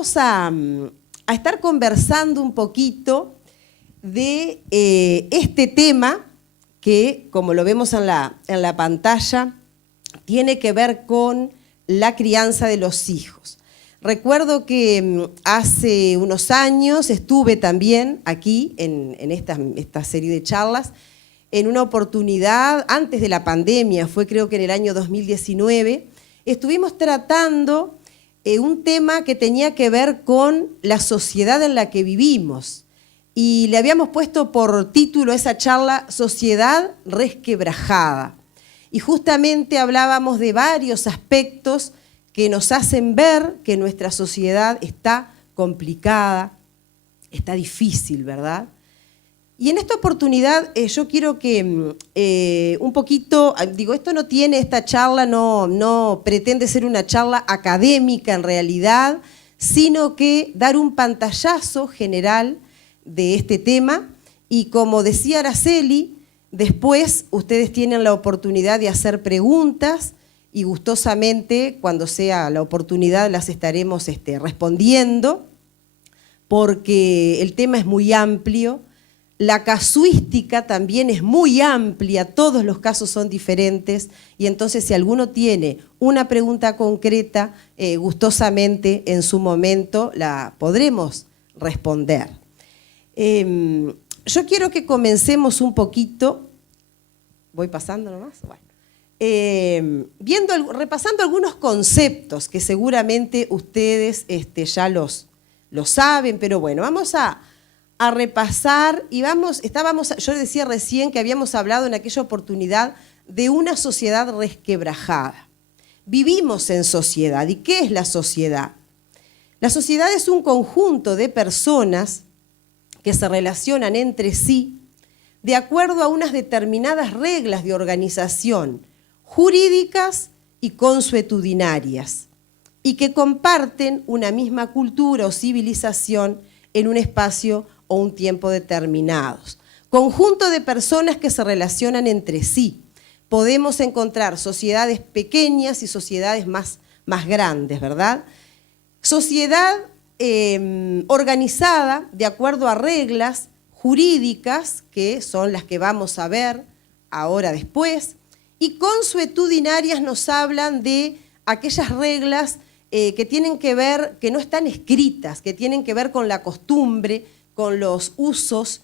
vamos a estar conversando un poquito de este tema que, como lo vemos en la pantalla, tiene que ver con la crianza de los hijos. Recuerdo que hace unos años estuve también aquí en esta serie de charlas en una oportunidad antes de la pandemia, fue creo que en el año 2019, estuvimos tratando un tema que tenía que ver con la sociedad en la que vivimos y le habíamos puesto por título a esa charla Sociedad Resquebrajada. Y justamente hablábamos de varios aspectos que nos hacen ver que nuestra sociedad está complicada, está difícil, ¿verdad? Y en esta oportunidad yo quiero que un poquito, digo, esta charla no pretende ser una charla académica en realidad, sino que dar un pantallazo general de este tema y como decía Araceli, después ustedes tienen la oportunidad de hacer preguntas y gustosamente, cuando sea la oportunidad, las estaremos respondiendo, porque el tema es muy amplio, la casuística también es muy amplia, todos los casos son diferentes, y entonces si alguno tiene una pregunta concreta, gustosamente en su momento la podremos responder. Yo quiero que comencemos un poquito, voy pasando nomás, bueno. Repasando algunos conceptos que seguramente ustedes ya los saben, pero bueno, vamos a repasar y yo decía recién que habíamos hablado en aquella oportunidad de una sociedad resquebrajada. Vivimos en sociedad. ¿Y qué es la sociedad? La sociedad es un conjunto de personas que se relacionan entre sí de acuerdo a unas determinadas reglas de organización jurídicas y consuetudinarias, y que comparten una misma cultura o civilización en un espacio o un tiempo determinados. Conjunto de personas que se relacionan entre sí. Podemos encontrar sociedades pequeñas y sociedades más grandes, ¿verdad? Sociedad organizada de acuerdo a reglas jurídicas, que son las que vamos a ver ahora después, y consuetudinarias nos hablan de aquellas reglas que tienen que ver, que no están escritas, que tienen que ver con la costumbre, con los usos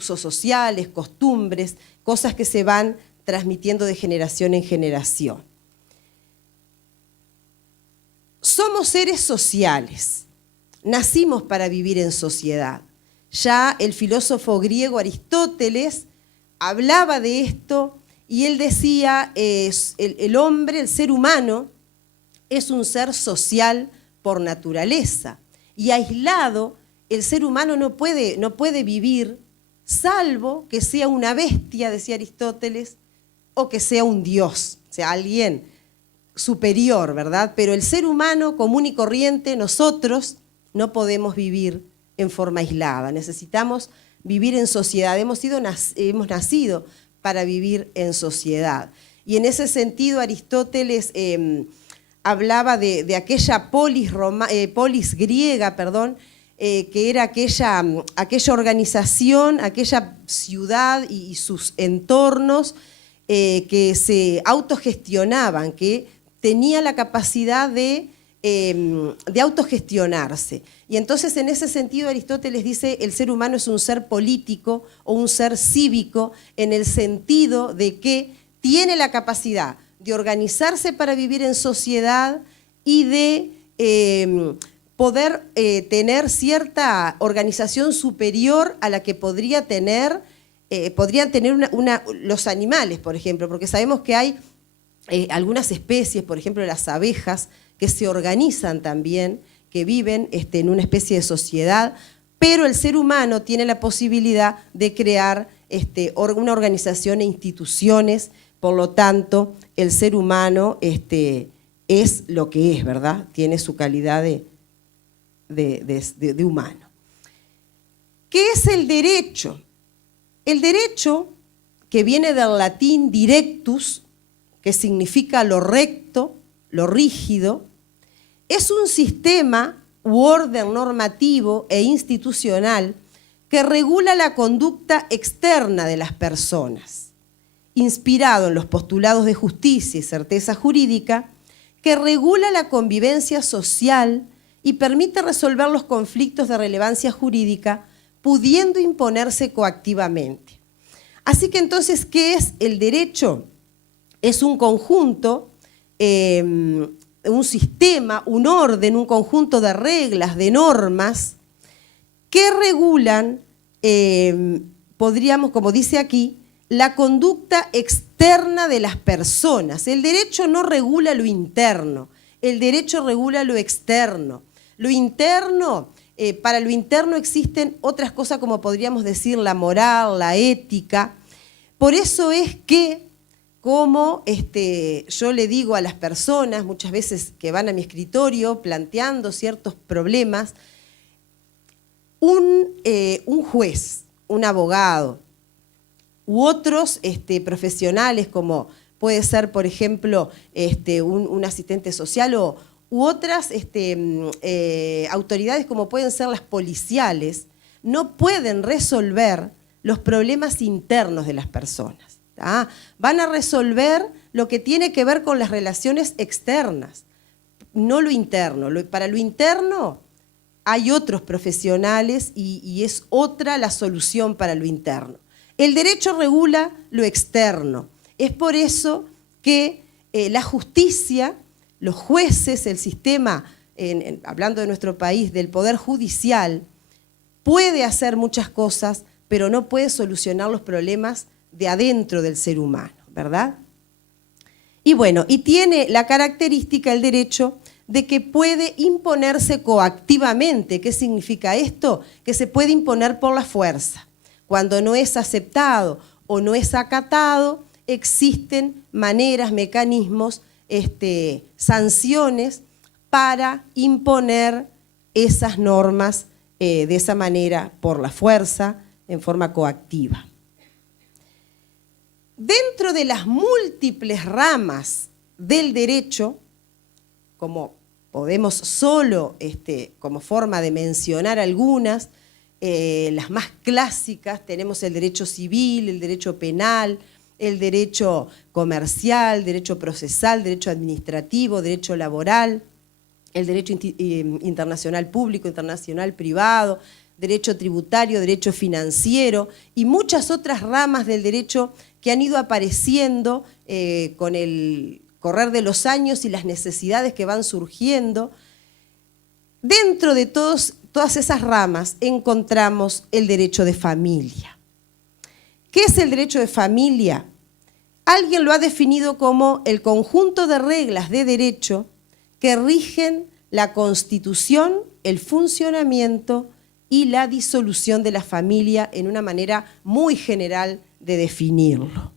sociales, costumbres, cosas que se van transmitiendo de generación en generación. Somos seres sociales, nacimos para vivir en sociedad. Ya el filósofo griego Aristóteles hablaba de esto y él decía, el hombre, el ser humano, es un ser social por naturaleza y aislado el ser humano no puede vivir salvo que sea una bestia, decía Aristóteles, o que sea un dios, o sea, alguien superior, ¿verdad? Pero el ser humano común y corriente, nosotros no podemos vivir en forma aislada, necesitamos vivir en sociedad, hemos nacido para vivir en sociedad. Y en ese sentido Aristóteles hablaba de aquella polis griega, que era aquella organización, aquella ciudad y sus entornos que se autogestionaban, que tenía la capacidad de autogestionarse. Y entonces en ese sentido Aristóteles dice el ser humano es un ser político o un ser cívico en el sentido de que tiene la capacidad de organizarse para vivir en sociedad y de poder tener cierta organización superior a la que podrían tener los animales, por ejemplo, porque sabemos que hay algunas especies, por ejemplo las abejas, que se organizan también, que viven en una especie de sociedad, pero el ser humano tiene la posibilidad de crear una organización e instituciones, por lo tanto, el ser humano es lo que es, ¿verdad? Tiene su calidad de humano. ¿Qué es el derecho? El derecho, que viene del latín directus, que significa lo recto, lo rígido, es un sistema u orden normativo e institucional que regula la conducta externa de las personas, inspirado en los postulados de justicia y certeza jurídica, que regula la convivencia social y permite resolver los conflictos de relevancia jurídica, pudiendo imponerse coactivamente. Así que entonces, ¿qué es el derecho? Es un conjunto, un sistema, un orden, un conjunto de reglas, de normas que regulan, podríamos, como dice aquí, la conducta externa de las personas. El derecho no regula lo interno, el derecho regula lo externo. Lo interno, para lo interno existen otras cosas como podríamos decir la moral, la ética. Por eso es que, como yo le digo a las personas muchas veces que van a mi escritorio planteando ciertos problemas, un juez, un abogado u otros profesionales como puede ser, por ejemplo, un asistente social u otras autoridades como pueden ser las policiales, no pueden resolver los problemas internos de las personas. Van a resolver lo que tiene que ver con las relaciones externas, no lo interno. Para lo interno hay otros profesionales y es otra la solución para lo interno. El derecho regula lo externo. Es por eso que la justicia, los jueces, el sistema, hablando de nuestro país, del Poder Judicial, puede hacer muchas cosas, pero no puede solucionar los problemas de adentro del ser humano, ¿verdad? Y bueno, y tiene la característica, el derecho, de que puede imponerse coactivamente. ¿Qué significa esto? Que se puede imponer por la fuerza. Cuando no es aceptado o no es acatado, existen maneras, mecanismos, sanciones para imponer esas normas de esa manera, por la fuerza, en forma coactiva. Dentro de las múltiples ramas del derecho, como podemos solo, como forma de mencionar algunas, las más clásicas, tenemos el derecho civil, el derecho penal, el derecho comercial, derecho procesal, derecho administrativo, derecho laboral, el derecho internacional público, internacional privado, derecho tributario, derecho financiero y muchas otras ramas del derecho que han ido apareciendo con el correr de los años y las necesidades que van surgiendo. Dentro de todas esas ramas encontramos el derecho de familia. ¿Qué es el derecho de familia? Alguien lo ha definido como el conjunto de reglas de derecho que rigen la constitución, el funcionamiento y la disolución de la familia en una manera muy general de definirlo.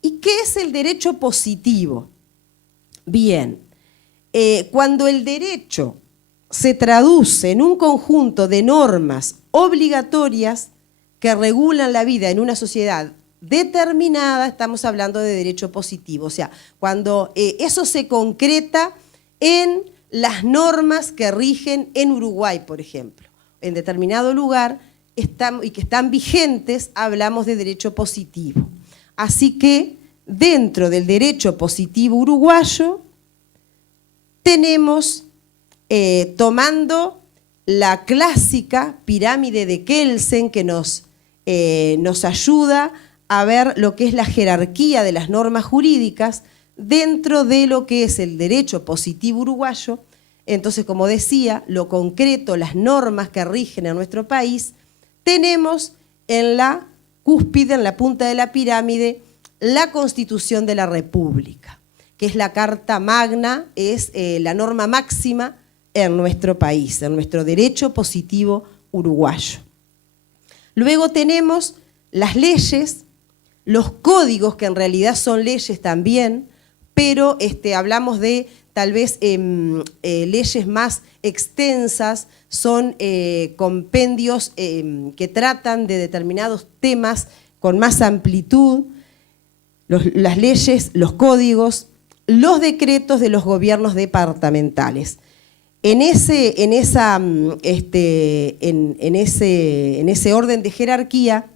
¿Y qué es el derecho positivo? Bien, cuando el derecho se traduce en un conjunto de normas obligatorias que regulan la vida en una sociedad determinada, estamos hablando de derecho positivo. O sea, cuando eso se concreta en las normas que rigen en Uruguay, por ejemplo, en determinado lugar y que están vigentes, hablamos de derecho positivo. Así que dentro del derecho positivo uruguayo tenemos, tomando la clásica pirámide de Kelsen que nos ayuda a ver lo que es la jerarquía de las normas jurídicas dentro de lo que es el derecho positivo uruguayo. Entonces, como decía, lo concreto, las normas que rigen a nuestro país, tenemos en la cúspide, en la punta de la pirámide, la Constitución de la República, que es la Carta Magna, es la norma máxima en nuestro país, en nuestro derecho positivo uruguayo. Luego tenemos las leyes, los códigos, que en realidad son leyes también, pero hablamos de tal vez leyes más extensas, son compendios que tratan de determinados temas con más amplitud. Las leyes, los códigos los decretos de los gobiernos departamentales. En ese orden de jerarquía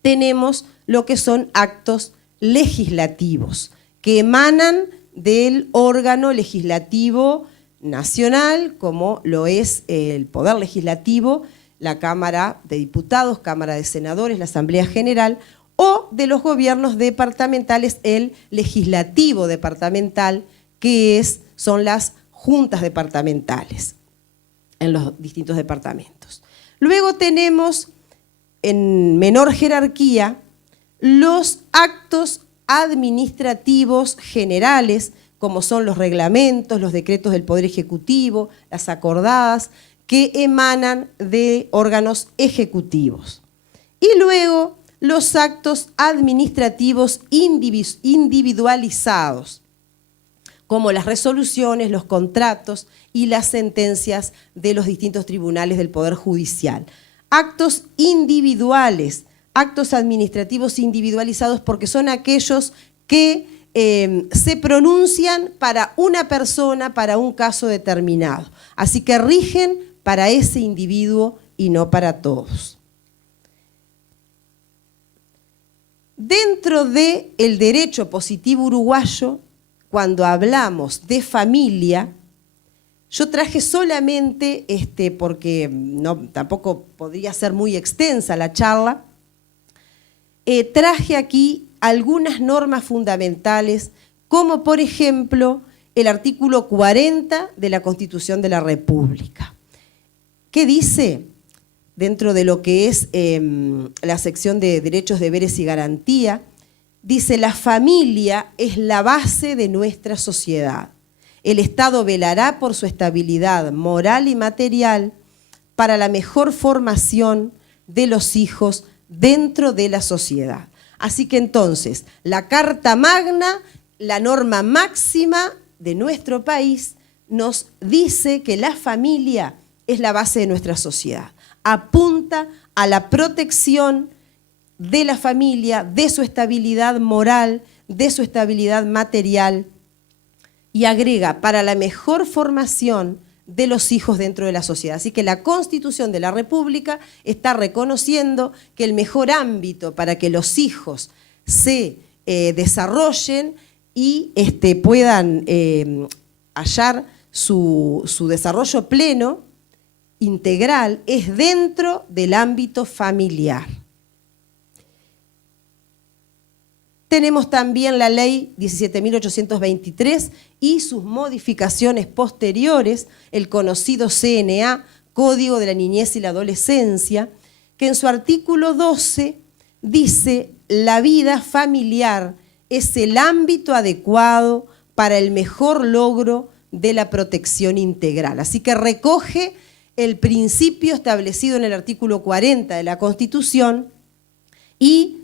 tenemos lo que son actos legislativos, que emanan del órgano legislativo nacional, como lo es el Poder Legislativo, la Cámara de Diputados, Cámara de Senadores, la Asamblea General, o de los gobiernos departamentales, el Legislativo Departamental, que son las juntas departamentales en los distintos departamentos. Luego tenemos, en menor jerarquía, los actos administrativos generales, como son los reglamentos, los decretos del Poder Ejecutivo, las acordadas, que emanan de órganos ejecutivos. Y luego los actos administrativos individualizados, como las resoluciones, los contratos y las sentencias de los distintos tribunales del Poder Judicial. Actos individuales, actos administrativos individualizados, porque son aquellos que se pronuncian para una persona, para un caso determinado. Así que rigen para ese individuo y no para todos. Dentro del derecho positivo uruguayo, cuando hablamos de familia, yo traje solamente, porque tampoco podría ser muy extensa la charla, traje aquí algunas normas fundamentales, como por ejemplo el artículo 40 de la Constitución de la República. ¿Qué dice? Dentro de lo que es la sección de derechos, deberes y garantía, dice: la familia es la base de nuestra sociedad. El Estado velará por su estabilidad moral y material para la mejor formación de los hijos dentro de la sociedad. Así que entonces, la Carta Magna, la norma máxima de nuestro país, nos dice que la familia es la base de nuestra sociedad. Apunta a la protección de la familia, de su estabilidad moral, de su estabilidad material, y agrega: para la mejor formación de los hijos dentro de la sociedad. Así que la Constitución de la República está reconociendo que el mejor ámbito para que los hijos se desarrollen y puedan hallar su desarrollo pleno, integral, es dentro del ámbito familiar. Tenemos también la ley 17.823 y sus modificaciones posteriores, el conocido CNA, Código de la Niñez y la Adolescencia, que en su artículo 12 dice: la vida familiar es el ámbito adecuado para el mejor logro de la protección integral. Así que recoge el principio establecido en el artículo 40 de la Constitución y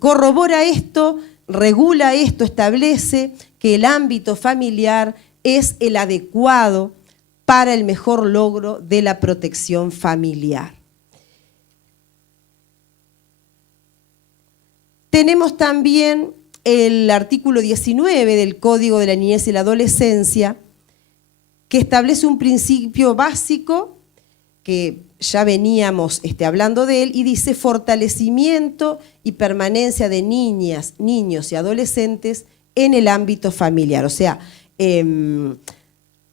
corrobora esto, regula esto, establece que el ámbito familiar es el adecuado para el mejor logro de la protección familiar. Tenemos también el artículo 19 del Código de la Niñez y la Adolescencia, que establece un principio básico que ya veníamos hablando de él, y dice: fortalecimiento y permanencia de niñas, niños y adolescentes en el ámbito familiar. O sea,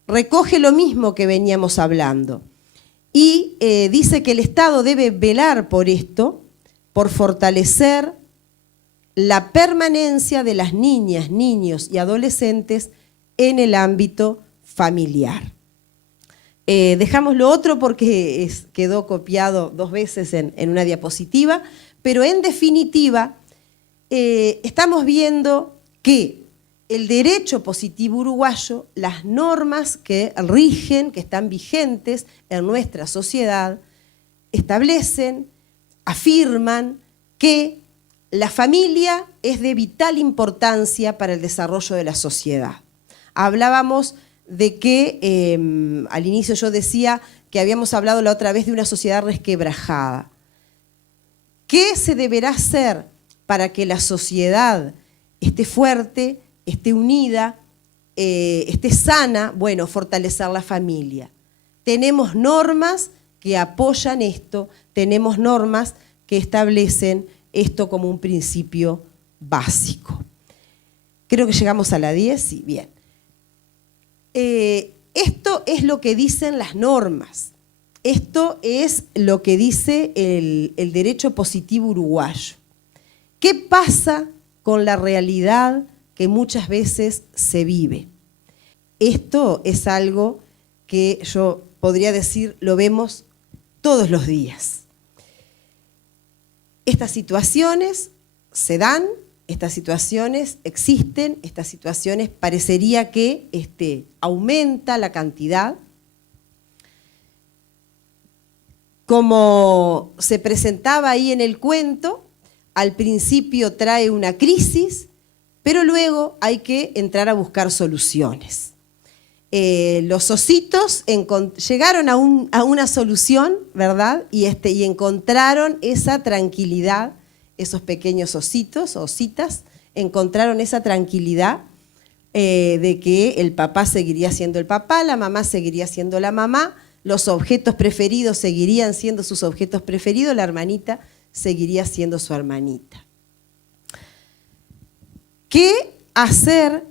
recoge lo mismo que veníamos hablando. Y dice que el Estado debe velar por esto, por fortalecer la permanencia de las niñas, niños y adolescentes en el ámbito familiar. Dejamos lo otro porque quedó copiado 2 veces en una diapositiva, pero en definitiva estamos viendo que el derecho positivo uruguayo, las normas que rigen, que están vigentes en nuestra sociedad, establecen, afirman que la familia es de vital importancia para el desarrollo de la sociedad. Hablábamos de que al inicio yo decía que habíamos hablado la otra vez de una sociedad resquebrajada. ¿Qué se deberá hacer para que la sociedad esté fuerte? esté unida, esté sana, bueno, fortalecer la familia. Tenemos normas que apoyan esto, tenemos normas que establecen esto como un principio básico. Creo que llegamos a la 10, sí, bien. Esto es lo que dicen las normas. Esto es lo que dice el derecho positivo uruguayo. ¿Qué pasa con la realidad que muchas veces se vive? Esto es algo que yo podría decir lo vemos todos los días. Estas situaciones se dan, estas situaciones existen, estas situaciones parecería que aumenta la cantidad. Como se presentaba ahí en el cuento, al principio trae una crisis, pero luego hay que entrar a buscar soluciones. Los ositos llegaron a una solución, ¿verdad? Y encontraron esa tranquilidad, esos pequeños ositos, ositas, encontraron esa tranquilidad de que el papá seguiría siendo el papá, la mamá seguiría siendo la mamá, los objetos preferidos seguirían siendo sus objetos preferidos, la hermanita seguiría siendo su hermanita. ¿Qué hacer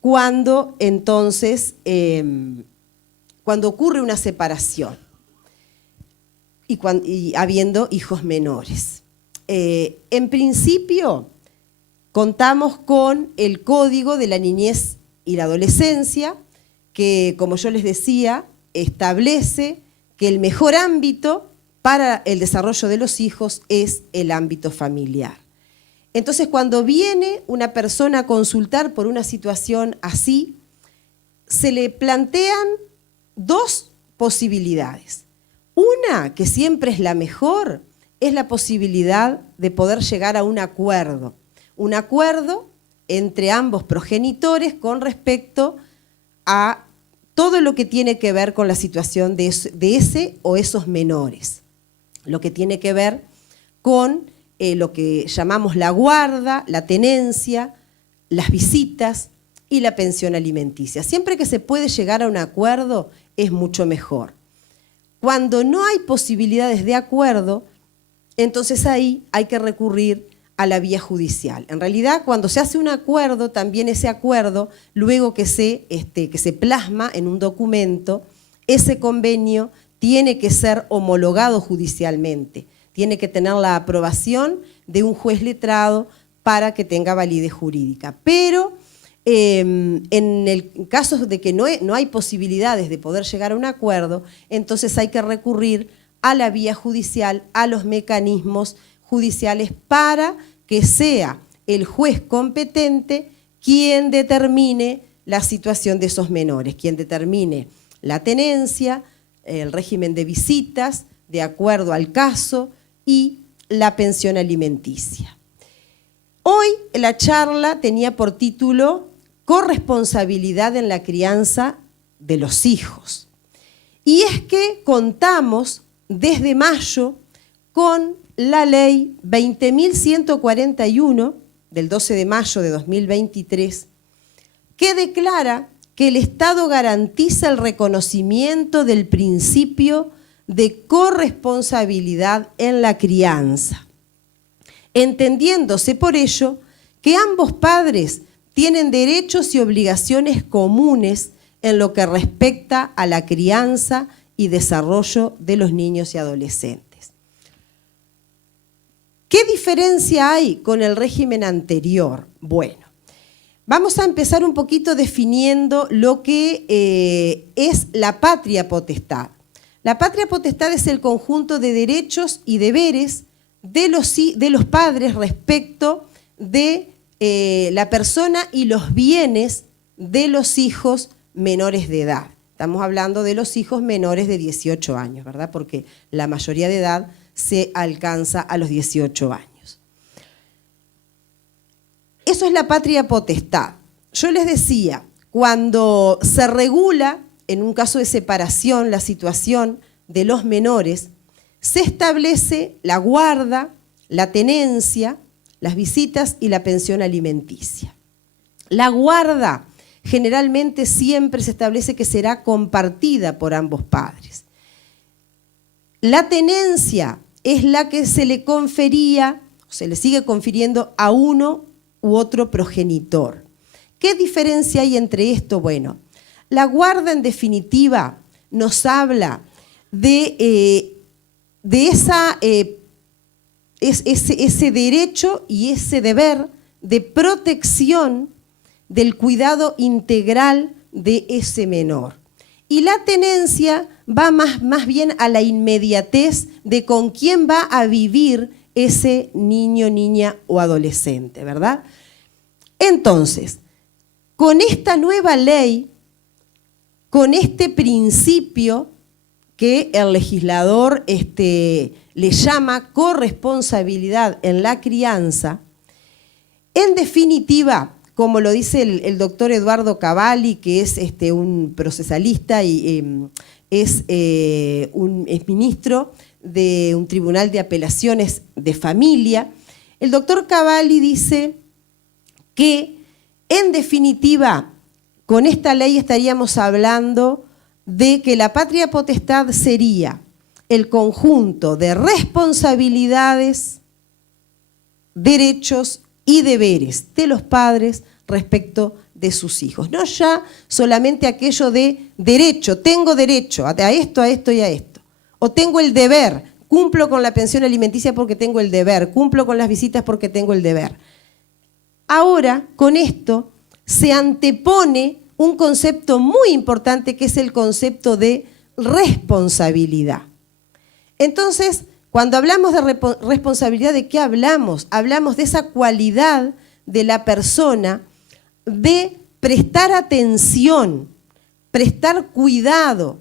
cuando entonces, cuando ocurre una separación y habiendo hijos menores? En principio, contamos con el Código de la Niñez y la Adolescencia, que, como yo les decía, establece que el mejor ámbito para el desarrollo de los hijos es el ámbito familiar. Entonces, cuando viene una persona a consultar por una situación así, se le plantean dos posibilidades. Una, que siempre es la mejor, es la posibilidad de poder llegar a un acuerdo entre ambos progenitores con respecto a todo lo que tiene que ver con la situación de ese o esos menores, lo que tiene que ver con lo que llamamos la guarda, la tenencia, las visitas y la pensión alimenticia. Siempre que se puede llegar a un acuerdo es mucho mejor. Cuando no hay posibilidades de acuerdo, entonces ahí hay que recurrir a la vía judicial. En realidad, cuando se hace un acuerdo, también ese acuerdo, luego que se plasma en un documento, ese convenio tiene que ser homologado judicialmente, tiene que tener la aprobación de un juez letrado para que tenga validez jurídica. Pero en el caso de que no hay posibilidades de poder llegar a un acuerdo, entonces hay que recurrir a la vía judicial, a los mecanismos judiciales para que sea el juez competente quien determine la situación de esos menores, quien determine la tenencia, el régimen de visitas, de acuerdo al caso, y la pensión alimenticia. Hoy la charla tenía por título Corresponsabilidad en la crianza de los hijos. Y es que contamos desde mayo con la ley 20.141 del 12 de mayo de 2023, que declara que el Estado garantiza el reconocimiento del principio de corresponsabilidad en la crianza, entendiéndose por ello que ambos padres tienen derechos y obligaciones comunes en lo que respecta a la crianza y desarrollo de los niños y adolescentes. ¿Qué diferencia hay con el régimen anterior? Bueno, vamos a empezar un poquito definiendo lo que es la patria potestad. La patria potestad es el conjunto de derechos y deberes de los padres respecto de la persona y los bienes de los hijos menores de edad. Estamos hablando de los hijos menores de 18 años, ¿verdad? Porque la mayoría de edad se alcanza a los 18 años. Eso es la patria potestad. Yo les decía, cuando se regula, en un caso de separación, la situación de los menores, se establece la guarda, la tenencia, las visitas y la pensión alimenticia. La guarda generalmente siempre se establece que será compartida por ambos padres. La tenencia es la que se le confería, se le sigue confiriendo a uno u otro progenitor. ¿Qué diferencia hay entre esto? Bueno, la guarda en definitiva nos habla de ese derecho y ese deber de protección del cuidado integral de ese menor. Y la tenencia va más bien a la inmediatez de con quién va a vivir ese niño, niña o adolescente, ¿verdad? Entonces, con esta nueva ley, con este principio que el legislador le llama corresponsabilidad en la crianza, en definitiva, como lo dice el doctor Eduardo Cavalli, que es un procesalista y es ministro de un tribunal de apelaciones de familia, el doctor Cavalli dice que, en definitiva, con esta ley estaríamos hablando de que la patria potestad sería el conjunto de responsabilidades, derechos y deberes de los padres respecto de sus hijos. No ya solamente aquello de derecho, tengo derecho a esto, a esto y a esto. O tengo el deber, cumplo con la pensión alimenticia porque tengo el deber, cumplo con las visitas porque tengo el deber. Ahora, con esto, se antepone un concepto muy importante que es el concepto de responsabilidad. Entonces, cuando hablamos de responsabilidad, ¿de qué hablamos? Hablamos de esa cualidad de la persona de prestar atención, prestar cuidado,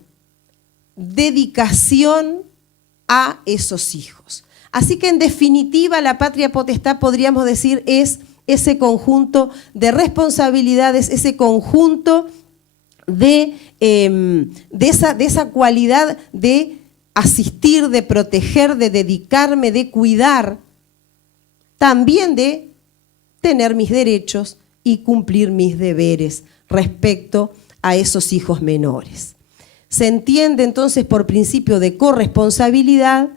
dedicación a esos hijos. Así que en definitiva la patria potestad, podríamos decir, es ese conjunto de responsabilidades, ese conjunto de esa cualidad de asistir, de proteger, de dedicarme, de cuidar, también de tener mis derechos y cumplir mis deberes respecto a esos hijos menores. Se entiende entonces por principio de corresponsabilidad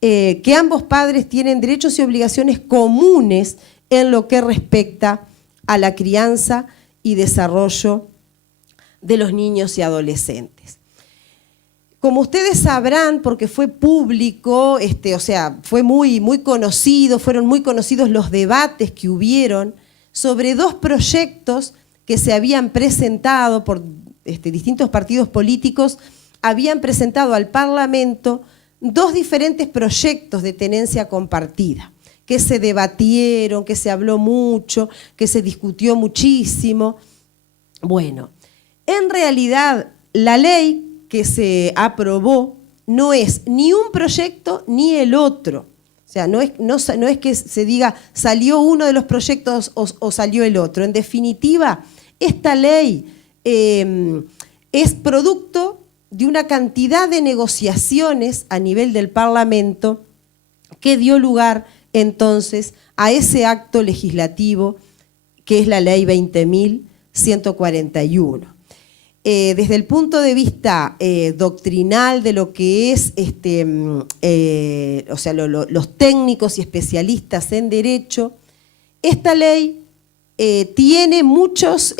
que ambos padres tienen derechos y obligaciones comunes en lo que respecta a la crianza y desarrollo de los niños y adolescentes. Como ustedes sabrán, porque fue público, fue muy conocido, fueron muy conocidos los debates que hubieron sobre dos proyectos que se habían presentado por distintos partidos políticos, habían presentado al Parlamento dos diferentes proyectos de tenencia compartida, que se debatieron, que se habló mucho, que se discutió muchísimo. Bueno, en realidad la ley que se aprobó no es ni un proyecto ni el otro. O sea, no es que se diga salió uno de los proyectos o salió el otro. En definitiva, esta ley es producto de una cantidad de negociaciones a nivel del Parlamento que dio lugar entonces a ese acto legislativo que es la Ley 20.141. Desde el punto de vista doctrinal de lo que es los técnicos y especialistas en derecho, esta ley tiene muchas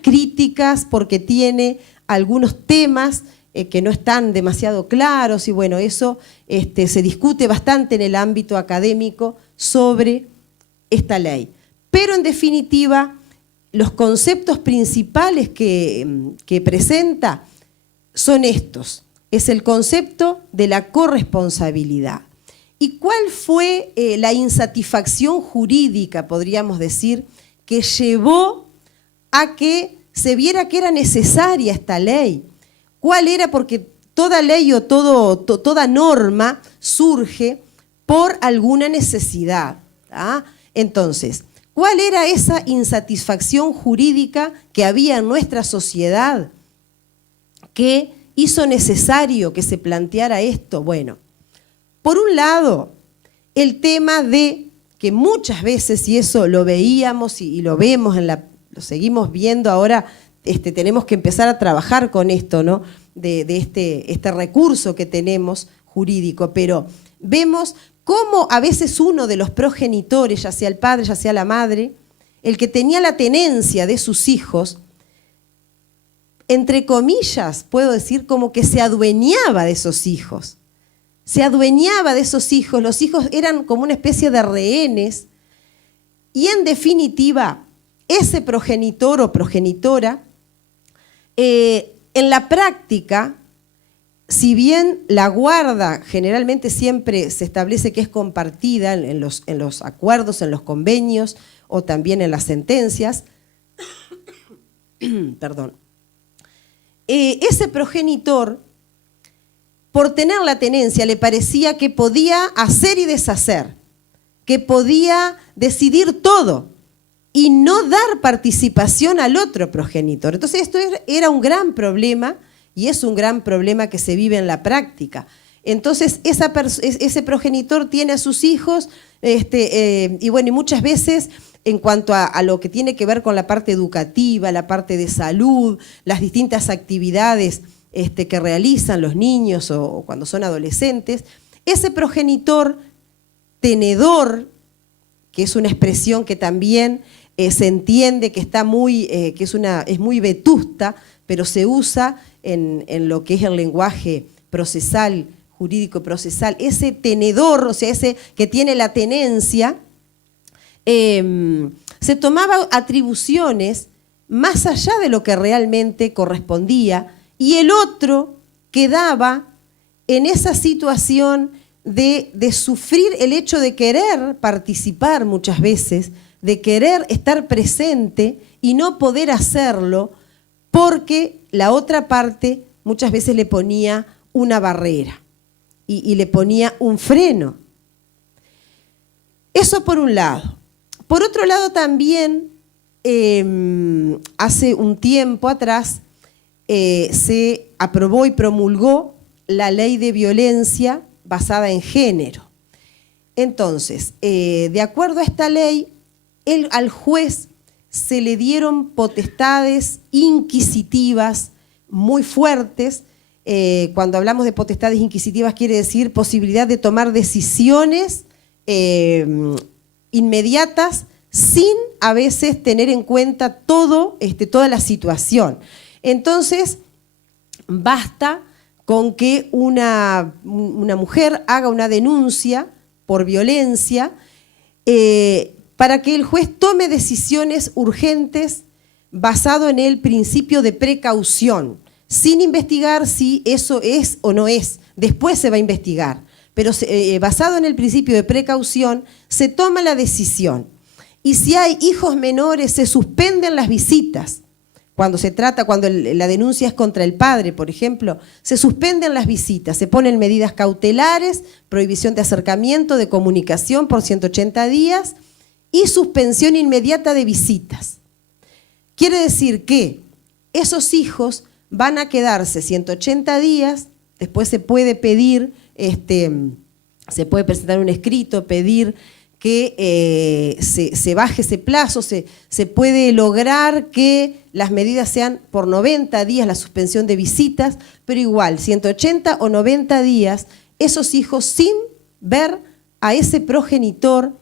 críticas porque tiene algunos temas que no están demasiado claros y bueno, eso se discute bastante en el ámbito académico sobre esta ley. Pero en definitiva, los conceptos principales que presenta son estos. Es el concepto de la corresponsabilidad. ¿Y cuál fue la insatisfacción jurídica, podríamos decir, que llevó a que se viera que era necesaria esta ley? ¿Cuál era? Porque toda ley o toda norma surge por alguna necesidad, ¿tá? Entonces, ¿cuál era esa insatisfacción jurídica que había en nuestra sociedad que hizo necesario que se planteara esto? Bueno, por un lado, el tema de que muchas veces, y eso lo veíamos y lo vemos, lo seguimos viendo ahora, tenemos que empezar a trabajar con esto, ¿no? de este recurso que tenemos jurídico, pero vemos cómo a veces uno de los progenitores, ya sea el padre, ya sea la madre, el que tenía la tenencia de sus hijos, entre comillas, puedo decir, como que se adueñaba de esos hijos. Se adueñaba de esos hijos, los hijos eran como una especie de rehenes, y en definitiva, ese progenitor o progenitora, en la práctica, si bien la guarda generalmente siempre se establece que es compartida en los acuerdos, en los convenios o también en las sentencias, perdón, ese progenitor, por tener la tenencia, le parecía que podía hacer y deshacer, que podía decidir todo y no dar participación al otro progenitor. Entonces esto era un gran problema y es un gran problema que se vive en la práctica. Entonces ese progenitor tiene a sus hijos y bueno, y muchas veces en cuanto a lo que tiene que ver con la parte educativa, la parte de salud, las distintas actividades que realizan los niños o cuando son adolescentes, ese progenitor tenedor, que es una expresión que también se entiende que está que es muy vetusta, pero se usa en lo que es el lenguaje procesal, jurídico procesal, ese tenedor, o sea, ese que tiene la tenencia, se tomaba atribuciones más allá de lo que realmente correspondía, y el otro quedaba en esa situación de sufrir el hecho de querer participar muchas veces, de querer estar presente y no poder hacerlo porque la otra parte muchas veces le ponía una barrera y le ponía un freno. Eso por un lado. Por otro lado también, hace un tiempo atrás, se aprobó y promulgó la ley de violencia basada en género. Entonces, de acuerdo a esta ley, al juez se le dieron potestades inquisitivas muy fuertes. Cuando hablamos de potestades inquisitivas quiere decir posibilidad de tomar decisiones inmediatas sin a veces tener en cuenta toda la situación. Entonces, basta con que una mujer haga una denuncia por violencia para que el juez tome decisiones urgentes basado en el principio de precaución, sin investigar si eso es o no es. Después se va a investigar, pero basado en el principio de precaución se toma la decisión. Y si hay hijos menores, se suspenden las visitas. Cuando la denuncia es contra el padre, por ejemplo, se suspenden las visitas, se ponen medidas cautelares, prohibición de acercamiento, de comunicación por 180 días y suspensión inmediata de visitas. Quiere decir que esos hijos van a quedarse 180 días, después se puede pedir, se puede presentar un escrito, pedir que se baje ese plazo, se puede lograr que las medidas sean por 90 días la suspensión de visitas, pero igual, 180 o 90 días, esos hijos sin ver a ese progenitor,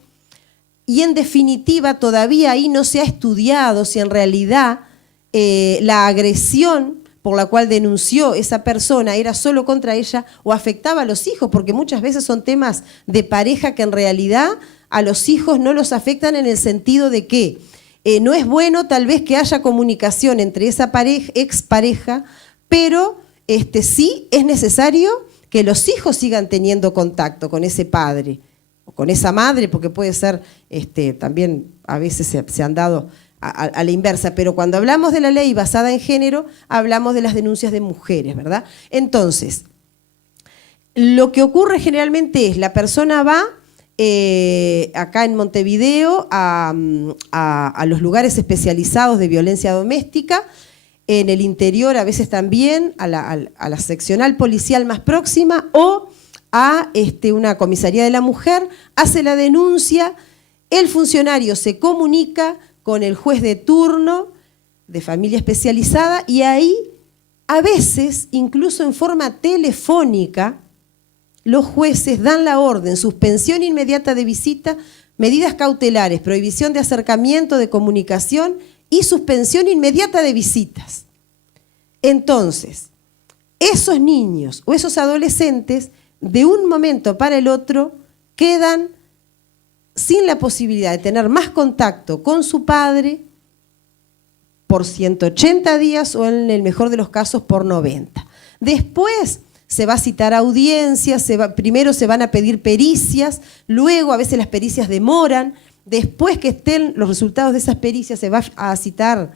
y en definitiva todavía ahí no se ha estudiado si en realidad la agresión por la cual denunció esa persona era solo contra ella o afectaba a los hijos, porque muchas veces son temas de pareja que en realidad a los hijos no los afectan en el sentido de que no es bueno tal vez que haya comunicación entre esa expareja, pero sí es necesario que los hijos sigan teniendo contacto con ese padre o con esa madre, porque puede ser, también a veces se han dado a la inversa, pero cuando hablamos de la ley basada en género, hablamos de las denuncias de mujeres, ¿verdad? Entonces, lo que ocurre generalmente es la persona va acá en Montevideo a los lugares especializados de violencia doméstica, en el interior a veces también a la seccional policial más próxima o a una comisaría de la mujer, hace la denuncia el funcionario se comunica con el juez de turno de familia especializada y ahí, a veces, incluso en forma telefónica, los jueces dan la orden, suspensión inmediata de visita, medidas cautelares, prohibición de acercamiento, de comunicación y suspensión inmediata de visitas. Entonces, esos niños o esos adolescentes, de un momento para el otro, quedan sin la posibilidad de tener más contacto con su padre por 180 días o en el mejor de los casos por 90. Después se va a citar audiencias, primero se van a pedir pericias, luego a veces las pericias demoran, después que estén los resultados de esas pericias se va a citar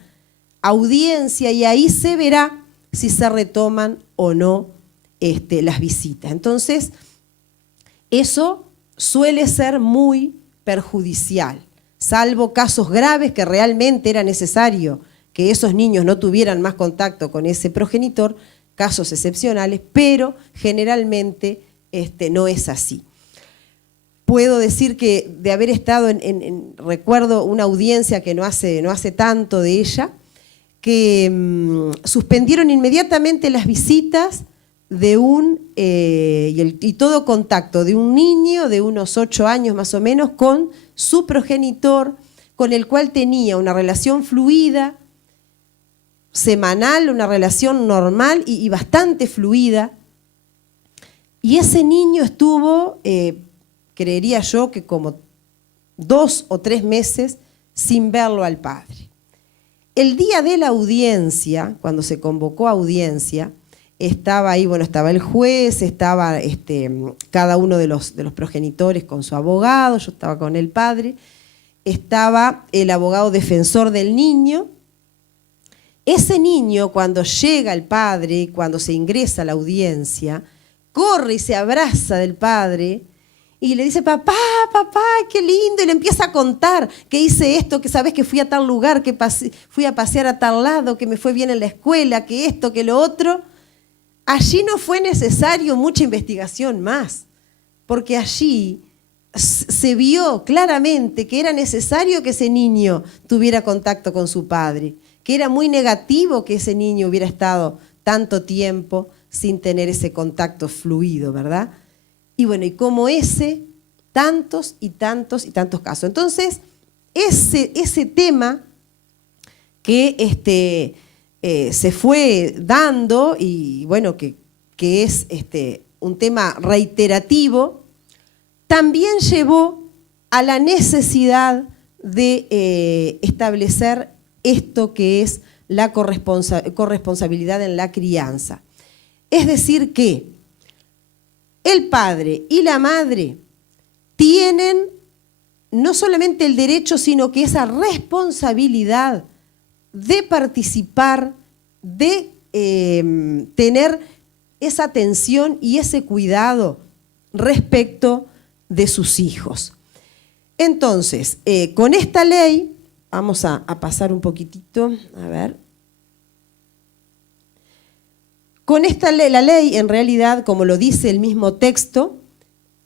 audiencia y ahí se verá si se retoman o no las visitas. Entonces, eso suele ser muy perjudicial, salvo casos graves que realmente era necesario que esos niños no tuvieran más contacto con ese progenitor, casos excepcionales, pero generalmente no es así. Puedo decir que de haber estado recuerdo una audiencia que no hace tanto de ella, que suspendieron inmediatamente las visitas de y todo contacto de un niño de unos 8 años más o menos con su progenitor, con el cual tenía una relación fluida, semanal, una relación normal y bastante fluida. Y ese niño estuvo, creería yo, que como 2 o 3 meses sin verlo al padre. El día de la audiencia, cuando se convocó a audiencia, estaba ahí, estaba el juez, estaba cada uno de los progenitores con su abogado, yo estaba con el padre, estaba el abogado defensor del niño. Ese niño, cuando llega el padre, cuando se ingresa a la audiencia, corre y se abraza del padre y le dice, papá, papá, qué lindo, y le empieza a contar que hice esto, que sabes que fui a tal lugar, que fui a pasear a tal lado, que me fue bien en la escuela, que esto, que lo otro. Allí no fue necesario mucha investigación más, porque allí se vio claramente que era necesario que ese niño tuviera contacto con su padre, que era muy negativo que ese niño hubiera estado tanto tiempo sin tener ese contacto fluido, ¿verdad? Y bueno, y como tantos y tantos y tantos casos. Entonces, ese tema que se fue dando y bueno, que es un tema reiterativo, también llevó a la necesidad de establecer esto que es la corresponsabilidad en la crianza. Es decir que el padre y la madre tienen no solamente el derecho, sino que esa responsabilidad de participar, de tener esa atención y ese cuidado respecto de sus hijos. Entonces, con esta ley, vamos a pasar un poquitito, a ver. Con esta ley, la ley en realidad, como lo dice el mismo texto,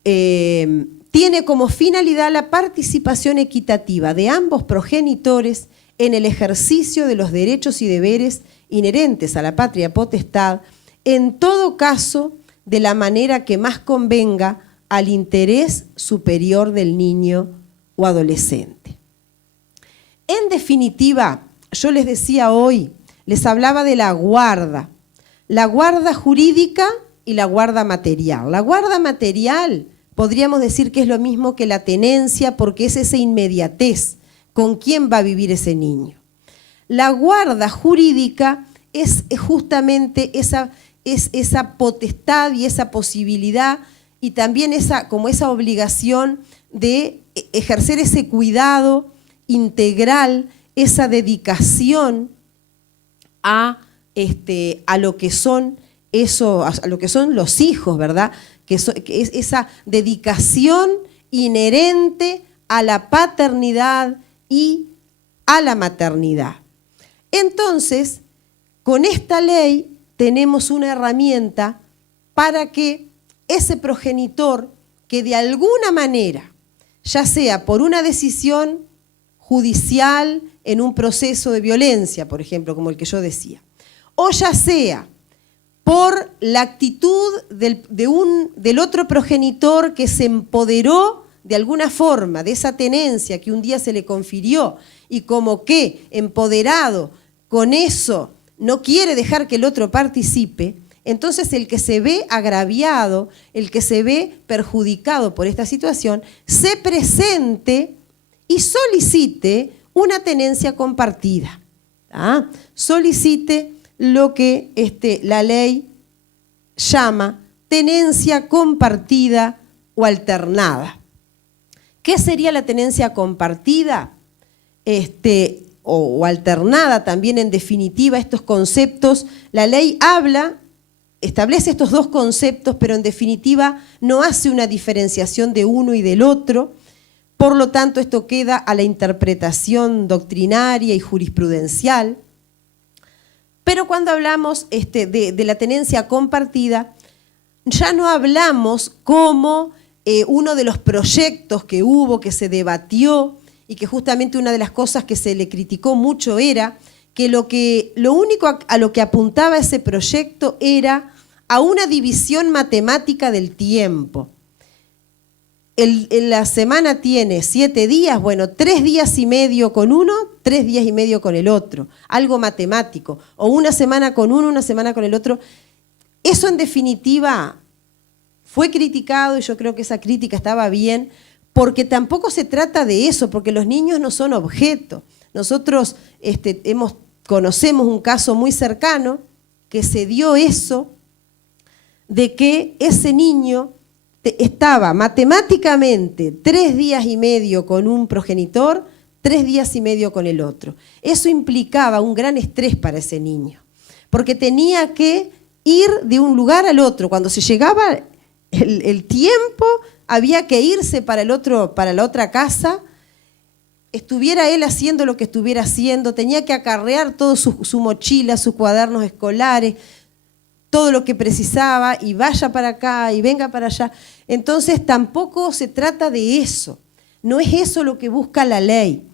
tiene como finalidad la participación equitativa de ambos progenitores en el ejercicio de los derechos y deberes inherentes a la patria potestad, en todo caso de la manera que más convenga al interés superior del niño o adolescente. En definitiva, yo les decía hoy, les hablaba de la guarda jurídica y la guarda material. La guarda material podríamos decir que es lo mismo que la tenencia porque es esa inmediatez, con quién va a vivir ese niño. La guarda jurídica es justamente esa potestad y esa posibilidad y también como esa obligación de ejercer ese cuidado integral, esa dedicación a lo que son los hijos, ¿verdad? Que es esa dedicación inherente a la paternidad y a la maternidad. Entonces, con esta ley tenemos una herramienta para que ese progenitor que de alguna manera ya sea por una decisión judicial en un proceso de violencia, por ejemplo, como el que yo decía, o ya sea por la actitud del otro progenitor que se empoderó de alguna forma de esa tenencia que un día se le confirió y como que empoderado con eso no quiere dejar que el otro participe, entonces el que se ve agraviado, el que se ve perjudicado por esta situación, se presente y solicite una tenencia compartida. Solicite lo que la ley llama tenencia compartida o alternada. ¿Qué sería la tenencia compartida o alternada también en definitiva? Estos conceptos, la ley establece estos dos conceptos, pero en definitiva no hace una diferenciación de uno y del otro. Por lo tanto, esto queda a la interpretación doctrinaria y jurisprudencial. Pero cuando hablamos de la tenencia compartida, ya no hablamos como uno de los proyectos que hubo, que se debatió, y que justamente una de las cosas que se le criticó mucho era que lo único a lo que apuntaba ese proyecto era a una división matemática del tiempo. La semana tiene 7 días, bueno, 3 días y medio con uno, 3 días y medio con el otro, algo matemático, o una semana con uno, una semana con el otro. Eso en definitiva fue criticado y yo creo que esa crítica estaba bien, porque tampoco se trata de eso, porque los niños no son objeto. Nosotros conocemos un caso muy cercano que se dio eso, de que ese niño estaba matemáticamente 3 días y medio con un progenitor, 3 días y medio con el otro. Eso implicaba un gran estrés para ese niño, porque tenía que ir de un lugar al otro. Cuando se llegaba el tiempo, había que irse para la otra casa, estuviera él haciendo lo que estuviera haciendo, tenía que acarrear todo su mochila, sus cuadernos escolares, todo lo que precisaba, y vaya para acá y venga para allá. Entonces tampoco se trata de eso, no es eso lo que busca la ley.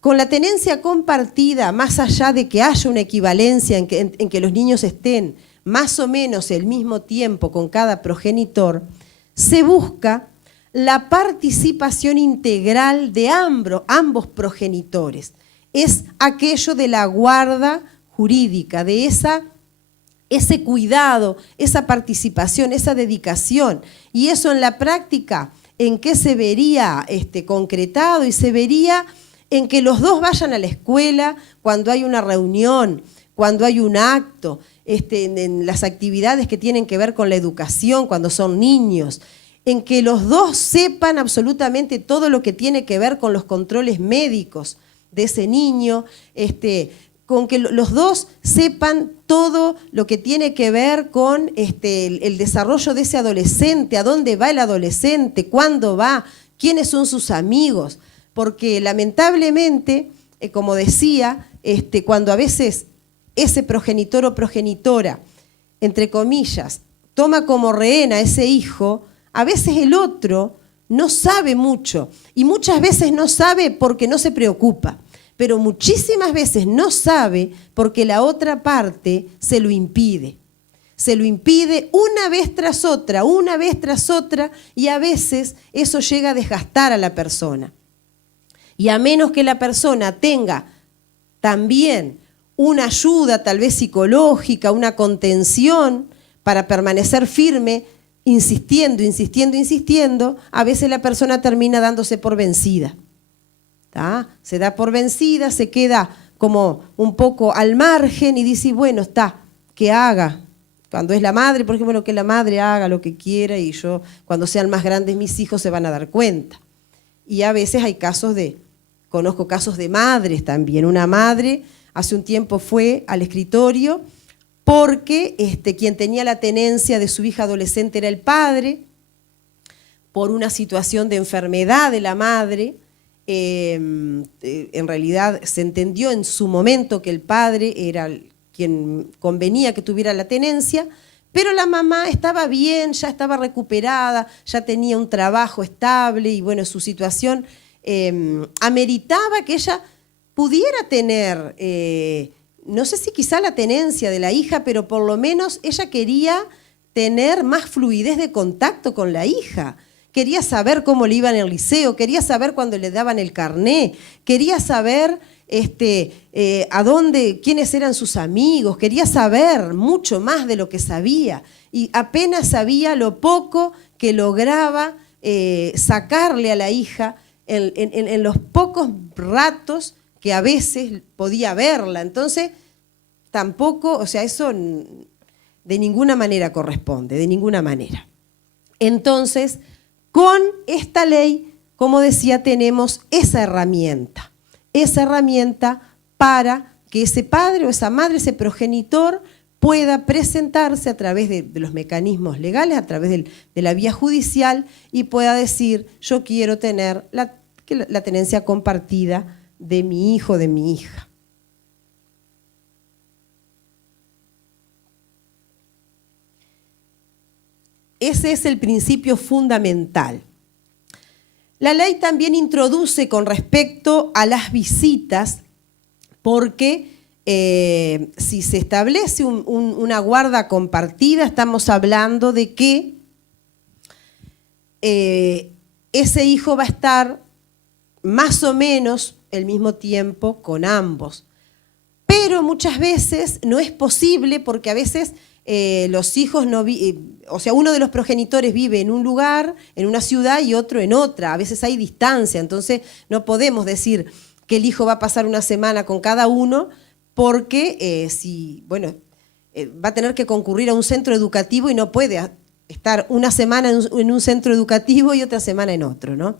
Con la tenencia compartida, más allá de que haya una equivalencia en que los niños estén más o menos el mismo tiempo con cada progenitor, se busca la participación integral de ambos progenitores. Es aquello de la guarda jurídica, de ese cuidado, esa participación, esa dedicación. Y eso en la práctica, ¿en qué se vería concretado? Y se vería en que los dos vayan a la escuela cuando hay una reunión, cuando hay un acto, en las actividades que tienen que ver con la educación, cuando son niños, en que los dos sepan absolutamente todo lo que tiene que ver con los controles médicos de ese niño, con que los dos sepan todo lo que tiene que ver con el desarrollo de ese adolescente, a dónde va el adolescente, cuándo va, quiénes son sus amigos, porque lamentablemente, como decía, cuando a veces ese progenitor o progenitora, entre comillas, toma como rehén a ese hijo, a veces el otro no sabe mucho, y muchas veces no sabe porque no se preocupa, pero muchísimas veces no sabe porque la otra parte se lo impide. Se lo impide una vez tras otra, y a veces eso llega a desgastar a la persona. Y a menos que la persona tenga también una ayuda tal vez psicológica, una contención para permanecer firme, insistiendo, a veces la persona termina dándose por vencida. ¿Tá? Se da por vencida, se queda como un poco al margen y dice, bueno, que haga. Cuando es la madre, por ejemplo, que la madre haga lo que quiera y yo, cuando sean más grandes mis hijos se van a dar cuenta. Y a veces hay conozco casos de madres también. Una madre hace un tiempo fue al escritorio porque quien tenía la tenencia de su hija adolescente era el padre, por una situación de enfermedad de la madre. En realidad se entendió en su momento que el padre era quien convenía que tuviera la tenencia, Pero la mamá estaba bien, ya estaba recuperada, ya tenía un trabajo estable y bueno, su situación ameritaba que ella pudiera tener, no sé si quizá la tenencia de la hija, pero por lo menos ella quería tener más fluidez de contacto con la hija. Quería saber cómo le iba en el liceo, quería saber cuándo le daban el carné, quería saber a dónde, quiénes eran sus amigos, quería saber mucho más de lo que sabía y apenas sabía lo poco que lograba sacarle a la hija en los pocos ratos que a veces podía verla. Entonces, tampoco, o sea, eso de ninguna manera corresponde, de ninguna manera. Entonces, con esta ley, como decía, tenemos esa herramienta para que ese padre o esa madre, ese progenitor, pueda presentarse a través de los mecanismos legales, a través de la vía judicial y pueda decir, yo quiero tener la tenencia compartida de mi hijo, de mi hija. Ese es el principio fundamental. La ley también introduce con respecto a las visitas, porque si se establece una guarda compartida, estamos hablando de que ese hijo va a estar más o menos el mismo tiempo con ambos. Pero muchas veces no es posible porque a veces los hijos no o sea, uno de los progenitores vive en un lugar, en una ciudad y otro en otra. A veces hay distancia, entonces no podemos decir que el hijo va a pasar una semana con cada uno porque va a tener que concurrir a un centro educativo y no puede estar una semana en un centro educativo y otra semana en otro, ¿no?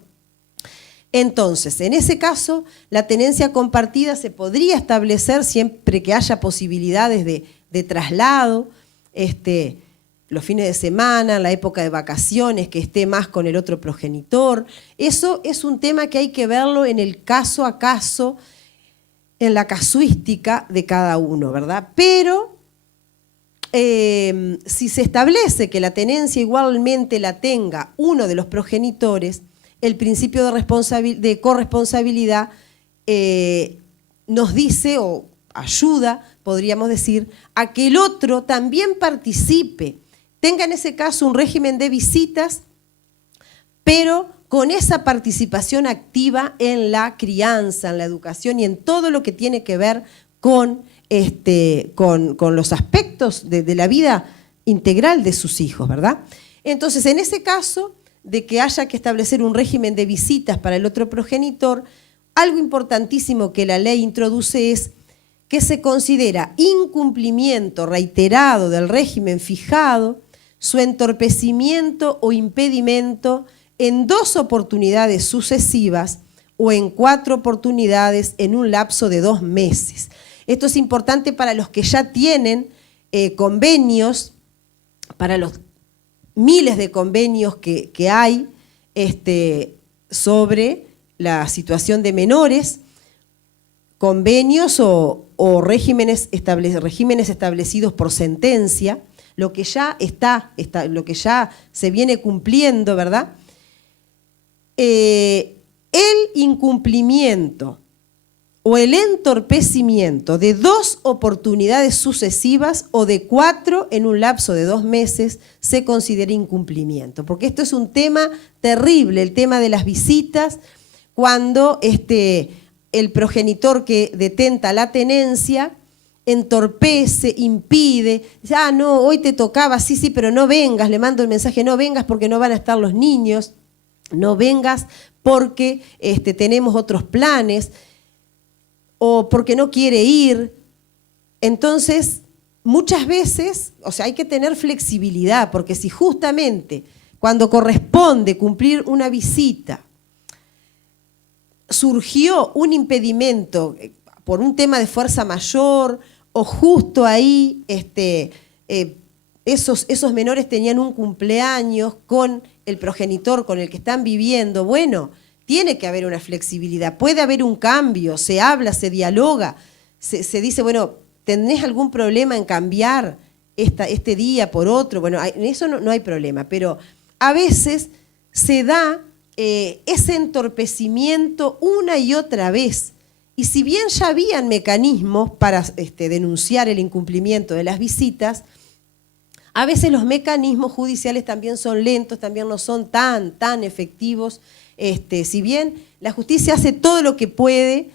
Entonces, en ese caso, la tenencia compartida se podría establecer siempre que haya posibilidades de traslado, los fines de semana, la época de vacaciones, que esté más con el otro progenitor. Eso es un tema que hay que verlo en el caso a caso, en la casuística de cada uno, ¿verdad? Pero si se establece que la tenencia igualmente la tenga uno de los progenitores, el principio de corresponsabilidad nos dice o ayuda, podríamos decir, a que el otro también participe, tenga en ese caso un régimen de visitas, pero con esa participación activa en la crianza, en la educación y en todo lo que tiene que ver con los aspectos de la vida integral de sus hijos, ¿verdad? Entonces, en ese caso de que haya que establecer un régimen de visitas para el otro progenitor, algo importantísimo que la ley introduce es que se considera incumplimiento reiterado del régimen fijado su entorpecimiento o impedimento en 2 oportunidades sucesivas o en 4 oportunidades en un lapso de 2 meses. Esto es importante para los que ya tienen convenios, para los miles de convenios que hay sobre la situación de menores, convenios o regímenes establecidos por sentencia, lo que ya lo que ya se viene cumpliendo, ¿verdad? El incumplimiento o el entorpecimiento de 2 oportunidades sucesivas o de 4 en un lapso de 2 meses se considera incumplimiento, porque esto es un tema terrible, el tema de las visitas, cuando el progenitor que detenta la tenencia entorpece, impide, dice, no, hoy te tocaba, sí, pero no vengas, le mando el mensaje, no vengas porque no van a estar los niños, no vengas porque tenemos otros planes, o porque no quiere ir. Entonces, muchas veces, o sea, hay que tener flexibilidad, porque si justamente cuando corresponde cumplir una visita surgió un impedimento por un tema de fuerza mayor, o justo ahí esos menores tenían un cumpleaños con el progenitor con el que están viviendo, bueno, tiene que haber una flexibilidad, puede haber un cambio, se habla, se dialoga, se dice, bueno, ¿tenés algún problema en cambiar este día por otro, bueno, en eso no hay problema, pero a veces se da ese entorpecimiento una y otra vez. Y si bien ya habían mecanismos para denunciar el incumplimiento de las visitas, a veces los mecanismos judiciales también son lentos, también no son tan efectivos. Si bien la justicia hace todo lo que puede,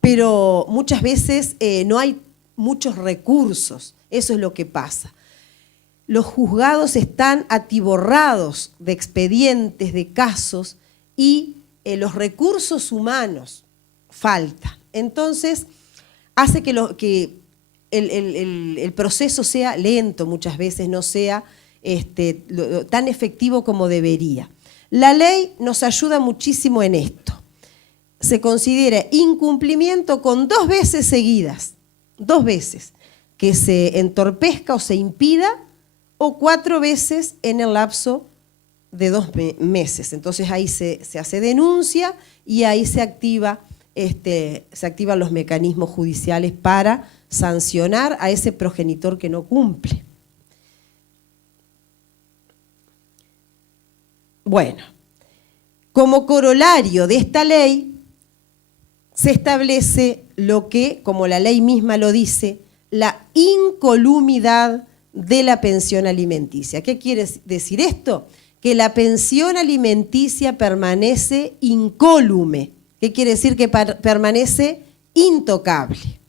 pero muchas veces no hay muchos recursos. Eso es lo que pasa. Los juzgados están atiborrados de expedientes, de casos, y los recursos humanos faltan. Entonces, hace que el proceso sea lento muchas veces, no sea tan efectivo como debería. La ley nos ayuda muchísimo en esto. Se considera incumplimiento con 2 veces seguidas, 2 veces, que se entorpezca o se impida, o 4 veces en el lapso de 2 meses. Entonces ahí se hace denuncia y ahí se activan los mecanismos judiciales para sancionar a ese progenitor que no cumple. Bueno, como corolario de esta ley se establece lo que, como la ley misma lo dice, la incolumidad de la pensión alimenticia. ¿Qué quiere decir esto? Que la pensión alimenticia permanece incólume. ¿Qué quiere decir? Que permanece intocable.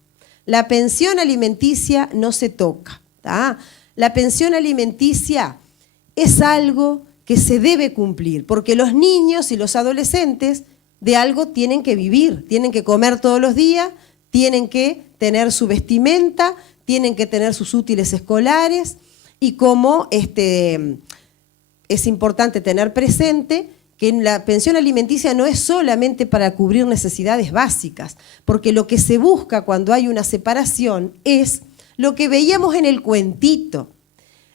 La pensión alimenticia no se toca, ¿tá? La pensión alimenticia es algo que se debe cumplir, porque los niños y los adolescentes de algo tienen que vivir, tienen que comer todos los días, tienen que tener su vestimenta, tienen que tener sus útiles escolares, y como es importante tener presente que la pensión alimenticia no es solamente para cubrir necesidades básicas, porque lo que se busca cuando hay una separación es lo que veíamos en el cuentito.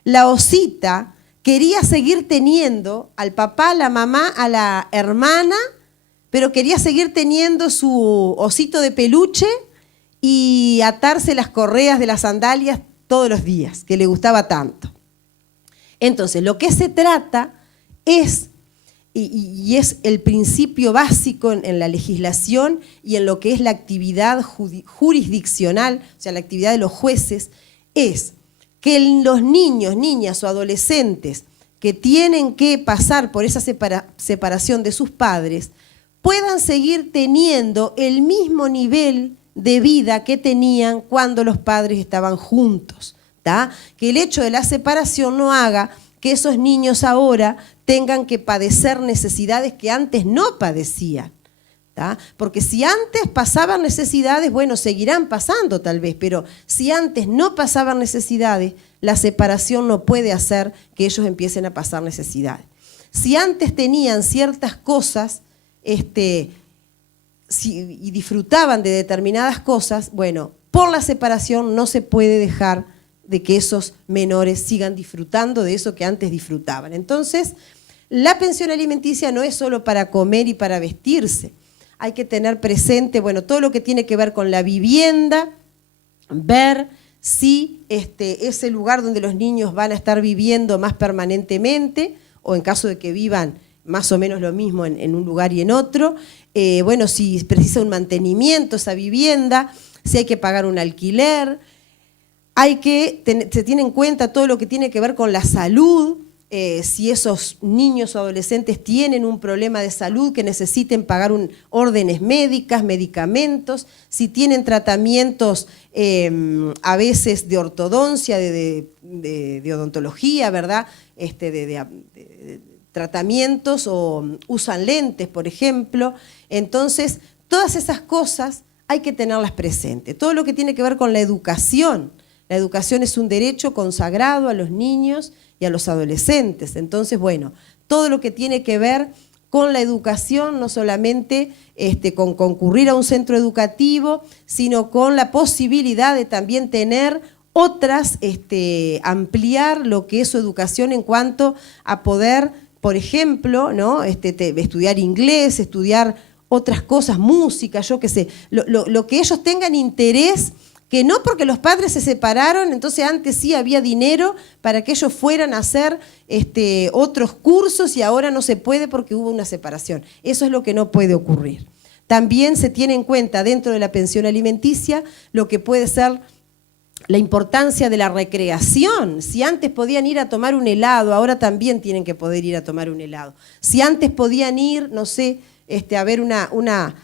La osita quería seguir teniendo al papá, a la mamá, a la hermana, pero quería seguir teniendo su osito de peluche y atarse las correas de las sandalias todos los días, que le gustaba tanto. Entonces, lo que se trata es, y es el principio básico en la legislación y en lo que es la actividad jurisdiccional, o sea, la actividad de los jueces, es que los niños, niñas o adolescentes que tienen que pasar por esa separación de sus padres puedan seguir teniendo el mismo nivel de vida que tenían cuando los padres estaban juntos, ¿tá? Que el hecho de la separación no haga que esos niños ahora tengan que padecer necesidades que antes no padecían, ¿tá? Porque si antes pasaban necesidades, bueno, seguirán pasando tal vez, pero si antes no pasaban necesidades, la separación no puede hacer que ellos empiecen a pasar necesidades. Si antes tenían ciertas cosas y disfrutaban de determinadas cosas, bueno, por la separación no se puede dejar de que esos menores sigan disfrutando de eso que antes disfrutaban. Entonces, la pensión alimenticia no es solo para comer y para vestirse. Hay que tener presente, bueno, todo lo que tiene que ver con la vivienda, ver si es el lugar donde los niños van a estar viviendo más permanentemente, o en caso de que vivan más o menos lo mismo en un lugar y en otro. Bueno, si precisa un mantenimiento esa vivienda, si hay que pagar un alquiler, se tiene en cuenta todo lo que tiene que ver con la salud, si esos niños o adolescentes tienen un problema de salud que necesiten pagar órdenes médicas, medicamentos, si tienen tratamientos a veces de ortodoncia, de odontología, ¿verdad? De tratamientos o usan lentes, por ejemplo. Entonces, todas esas cosas hay que tenerlas presentes. Todo lo que tiene que ver con la educación. La educación es un derecho consagrado a los niños y a los adolescentes. Entonces, bueno, todo lo que tiene que ver con la educación, no solamente con concurrir a un centro educativo, sino con la posibilidad de también tener otras, ampliar lo que es su educación en cuanto a poder, por ejemplo, ¿no? Estudiar inglés, estudiar otras cosas, música, yo qué sé, lo que ellos tengan interés que no porque los padres se separaron, entonces antes sí había dinero para que ellos fueran a hacer otros cursos y ahora no se puede porque hubo una separación. Eso es lo que no puede ocurrir. También se tiene en cuenta dentro de la pensión alimenticia lo que puede ser la importancia de la recreación. Si antes podían ir a tomar un helado, ahora también tienen que poder ir a tomar un helado. Si antes podían ir, no sé, a ver una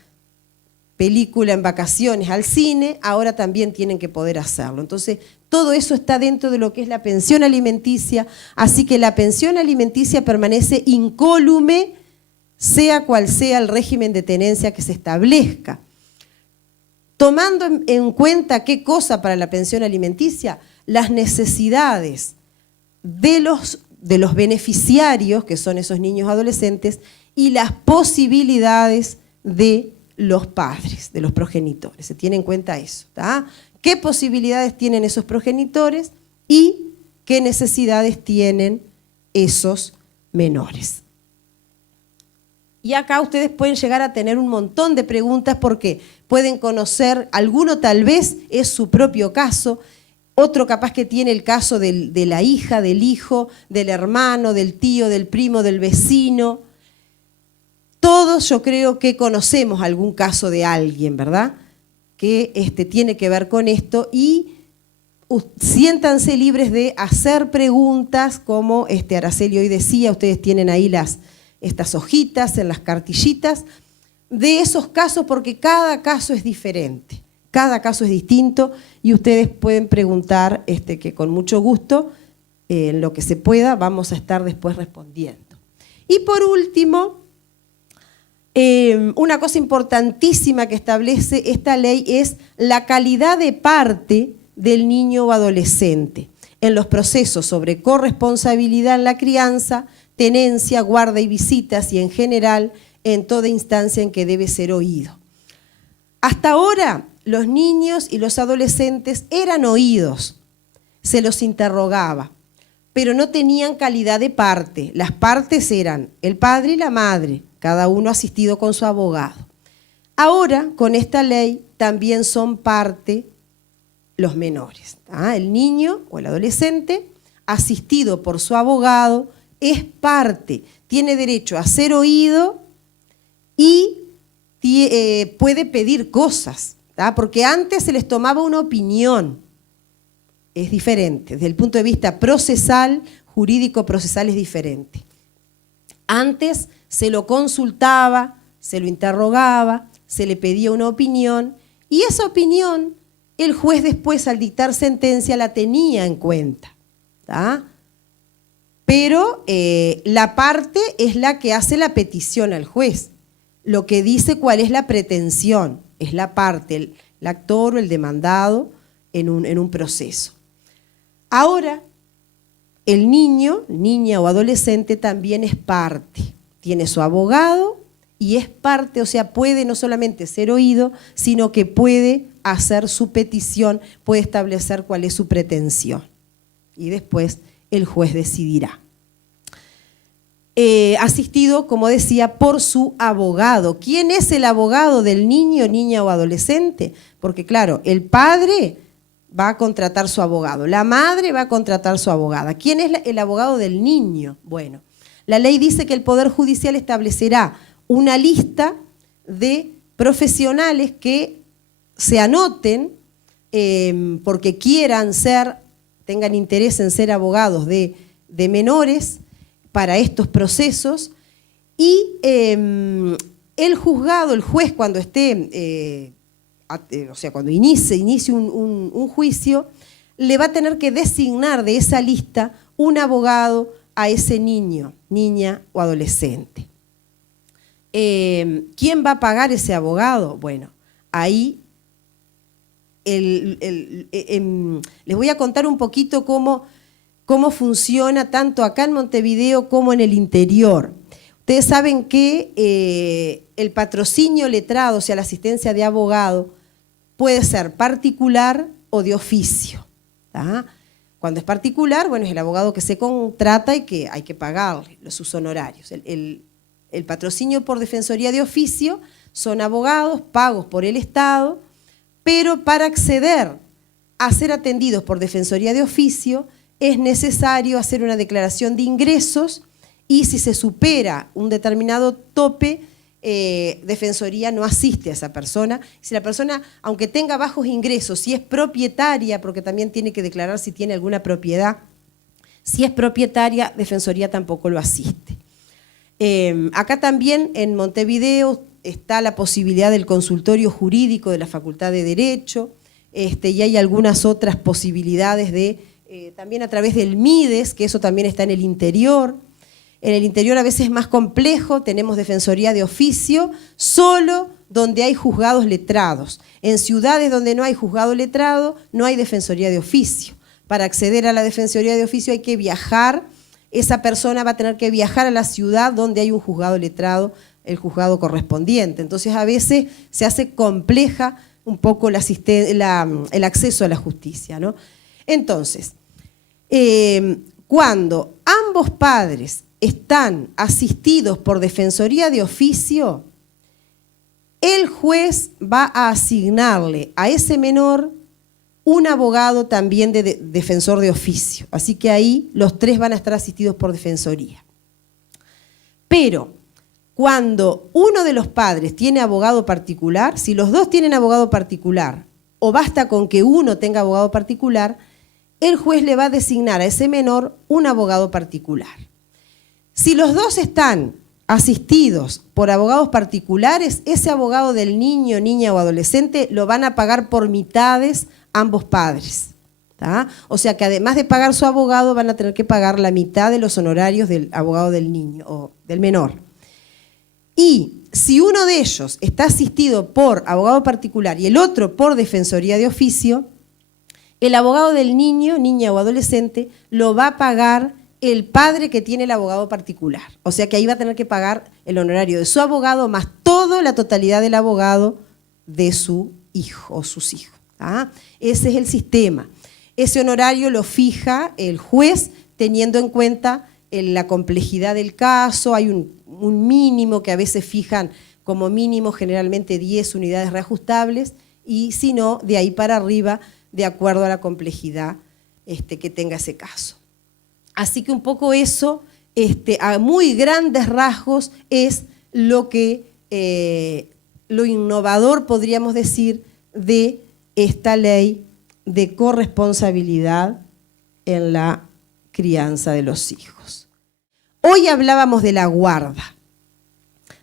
película en vacaciones al cine, ahora también tienen que poder hacerlo. Entonces, todo eso está dentro de lo que es la pensión alimenticia, así que la pensión alimenticia permanece incólume, sea cual sea el régimen de tenencia que se establezca. Tomando en cuenta qué cosa para la pensión alimenticia, las necesidades de los beneficiarios, que son esos niños adolescentes, y las posibilidades de los padres, de los progenitores. Se tiene en cuenta eso, ¿tá? ¿Qué posibilidades tienen esos progenitores y qué necesidades tienen esos menores? Y acá ustedes pueden llegar a tener un montón de preguntas porque pueden conocer, alguno tal vez es su propio caso, otro capaz que tiene el caso de la hija, del hijo, del hermano, del tío, del primo, del vecino. Todos yo creo que conocemos algún caso de alguien, ¿verdad? Que tiene que ver con esto y siéntanse libres de hacer preguntas como Araceli hoy decía, ustedes tienen ahí estas hojitas en las cartillitas, de esos casos porque cada caso es diferente, cada caso es distinto y ustedes pueden preguntar que con mucho gusto, en lo que se pueda, vamos a estar después respondiendo. Y por último, una cosa importantísima que establece esta ley es la calidad de parte del niño o adolescente en los procesos sobre corresponsabilidad en la crianza, tenencia, guarda y visitas y en general en toda instancia en que debe ser oído. Hasta ahora los niños y los adolescentes eran oídos, se los interrogaba, pero no tenían calidad de parte. Las partes eran el padre y la madre, cada uno asistido con su abogado. Ahora, con esta ley, también son parte los menores. El niño o el adolescente, asistido por su abogado, es parte, tiene derecho a ser oído y puede pedir cosas, porque antes se les tomaba una opinión. Es diferente, desde el punto de vista procesal, jurídico-procesal es diferente. Antes se lo consultaba, se lo interrogaba, se le pedía una opinión y esa opinión el juez después al dictar sentencia la tenía en cuenta. Pero la parte es la que hace la petición al juez, lo que dice cuál es la pretensión, es la parte, el actor o el demandado en un proceso. Ahora, el niño, niña o adolescente también es parte, tiene su abogado y es parte, o sea, puede no solamente ser oído, sino que puede hacer su petición, puede establecer cuál es su pretensión. Y después el juez decidirá. Asistido, como decía, por su abogado. ¿Quién es el abogado del niño, niña o adolescente? Porque claro, el padre va a contratar su abogado, la madre va a contratar su abogada. ¿Quién es el abogado del niño? Bueno, la ley dice que el Poder Judicial establecerá una lista de profesionales que se anoten porque quieran tengan interés en ser abogados de menores para estos procesos y el juzgado, el juez cuando esté, cuando inicie un juicio, le va a tener que designar de esa lista un abogado a ese niño, niña o adolescente. ¿Quién va a pagar ese abogado? Bueno, ahí les voy a contar un poquito cómo funciona tanto acá en Montevideo como en el interior. Ustedes saben que el patrocinio letrado, o sea, la asistencia de abogado, puede ser particular o de oficio. Cuando es particular, bueno, es el abogado que se contrata y que hay que pagarle sus honorarios. El patrocinio por defensoría de oficio son abogados pagos por el Estado, pero para acceder a ser atendidos por Defensoría de Oficio, es necesario hacer una declaración de ingresos y si se supera un determinado tope, Defensoría no asiste a esa persona. Si la persona, aunque tenga bajos ingresos, si es propietaria, porque también tiene que declarar si tiene alguna propiedad, si es propietaria, Defensoría tampoco lo asiste. Acá también en Montevideo está la posibilidad del consultorio jurídico de la Facultad de Derecho, y hay algunas otras posibilidades de, también a través del MIDES, que eso también está en el interior. En el interior a veces es más complejo, tenemos Defensoría de Oficio, solo donde hay juzgados letrados. En ciudades donde no hay juzgado letrado, no hay Defensoría de Oficio. Para acceder a la Defensoría de Oficio hay que viajar, esa persona va a tener que viajar a la ciudad donde hay un juzgado letrado, el juzgado correspondiente. Entonces a veces se hace compleja un poco el acceso a la justicia, ¿no? Entonces, cuando ambos padres están asistidos por Defensoría de Oficio, el juez va a asignarle a ese menor un abogado también de defensor de oficio. Así que ahí los tres van a estar asistidos por Defensoría. Pero cuando uno de los padres tiene abogado particular, si los dos tienen abogado particular o basta con que uno tenga abogado particular, el juez le va a designar a ese menor un abogado particular. Si los dos están asistidos por abogados particulares, ese abogado del niño, niña o adolescente lo van a pagar por mitades ambos padres, ¿tá? O sea que además de pagar su abogado van a tener que pagar la mitad de los honorarios del abogado del niño o del menor. Y si uno de ellos está asistido por abogado particular y el otro por Defensoría de Oficio, el abogado del niño, niña o adolescente lo va a pagar el padre que tiene el abogado particular. O sea que ahí va a tener que pagar el honorario de su abogado más toda la totalidad del abogado de su hijo o sus hijos. ¿Ah? Ese es el sistema. Ese honorario lo fija el juez teniendo en cuenta la complejidad del caso. Hay un mínimo que a veces fijan como mínimo generalmente 10 unidades reajustables y si no, de ahí para arriba, de acuerdo a la complejidad que tenga ese caso. Así que un poco eso, a muy grandes rasgos, es lo innovador, podríamos decir, de esta ley de corresponsabilidad en la crianza de los hijos. Hoy hablábamos de la guarda.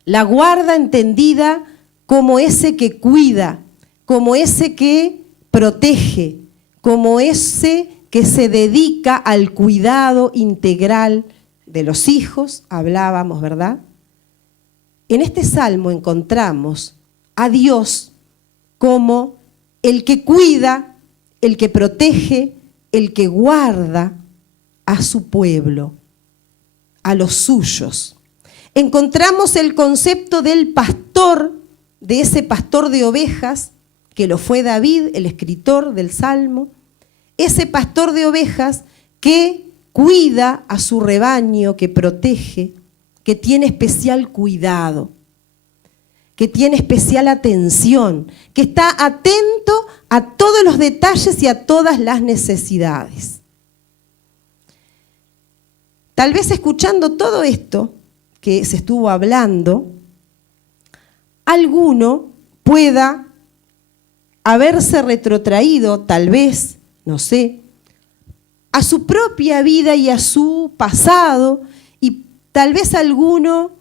La guarda entendida como ese que cuida, como ese que protege, como ese que se dedica al cuidado integral de los hijos, hablábamos, ¿verdad? En este salmo encontramos a Dios como el que cuida, el que protege, el que guarda a su pueblo, a los suyos. Encontramos el concepto del pastor, de ese pastor de ovejas, que lo fue David, el escritor del Salmo, ese pastor de ovejas que cuida a su rebaño, que protege, que tiene especial cuidado, que tiene especial atención, que está atento a todos los detalles y a todas las necesidades. Tal vez escuchando todo esto que se estuvo hablando, alguno pueda haberse retrotraído, tal vez, no sé, a su propia vida y a su pasado, y tal vez alguno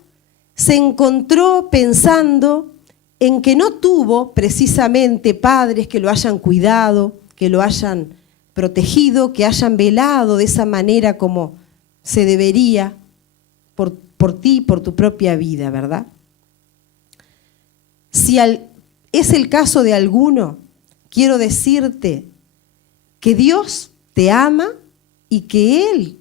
se encontró pensando en que no tuvo precisamente padres que lo hayan cuidado, que lo hayan protegido, que hayan velado de esa manera como se debería por ti, por tu propia vida, ¿verdad? Si es el caso de alguno, quiero decirte que Dios te ama y que Él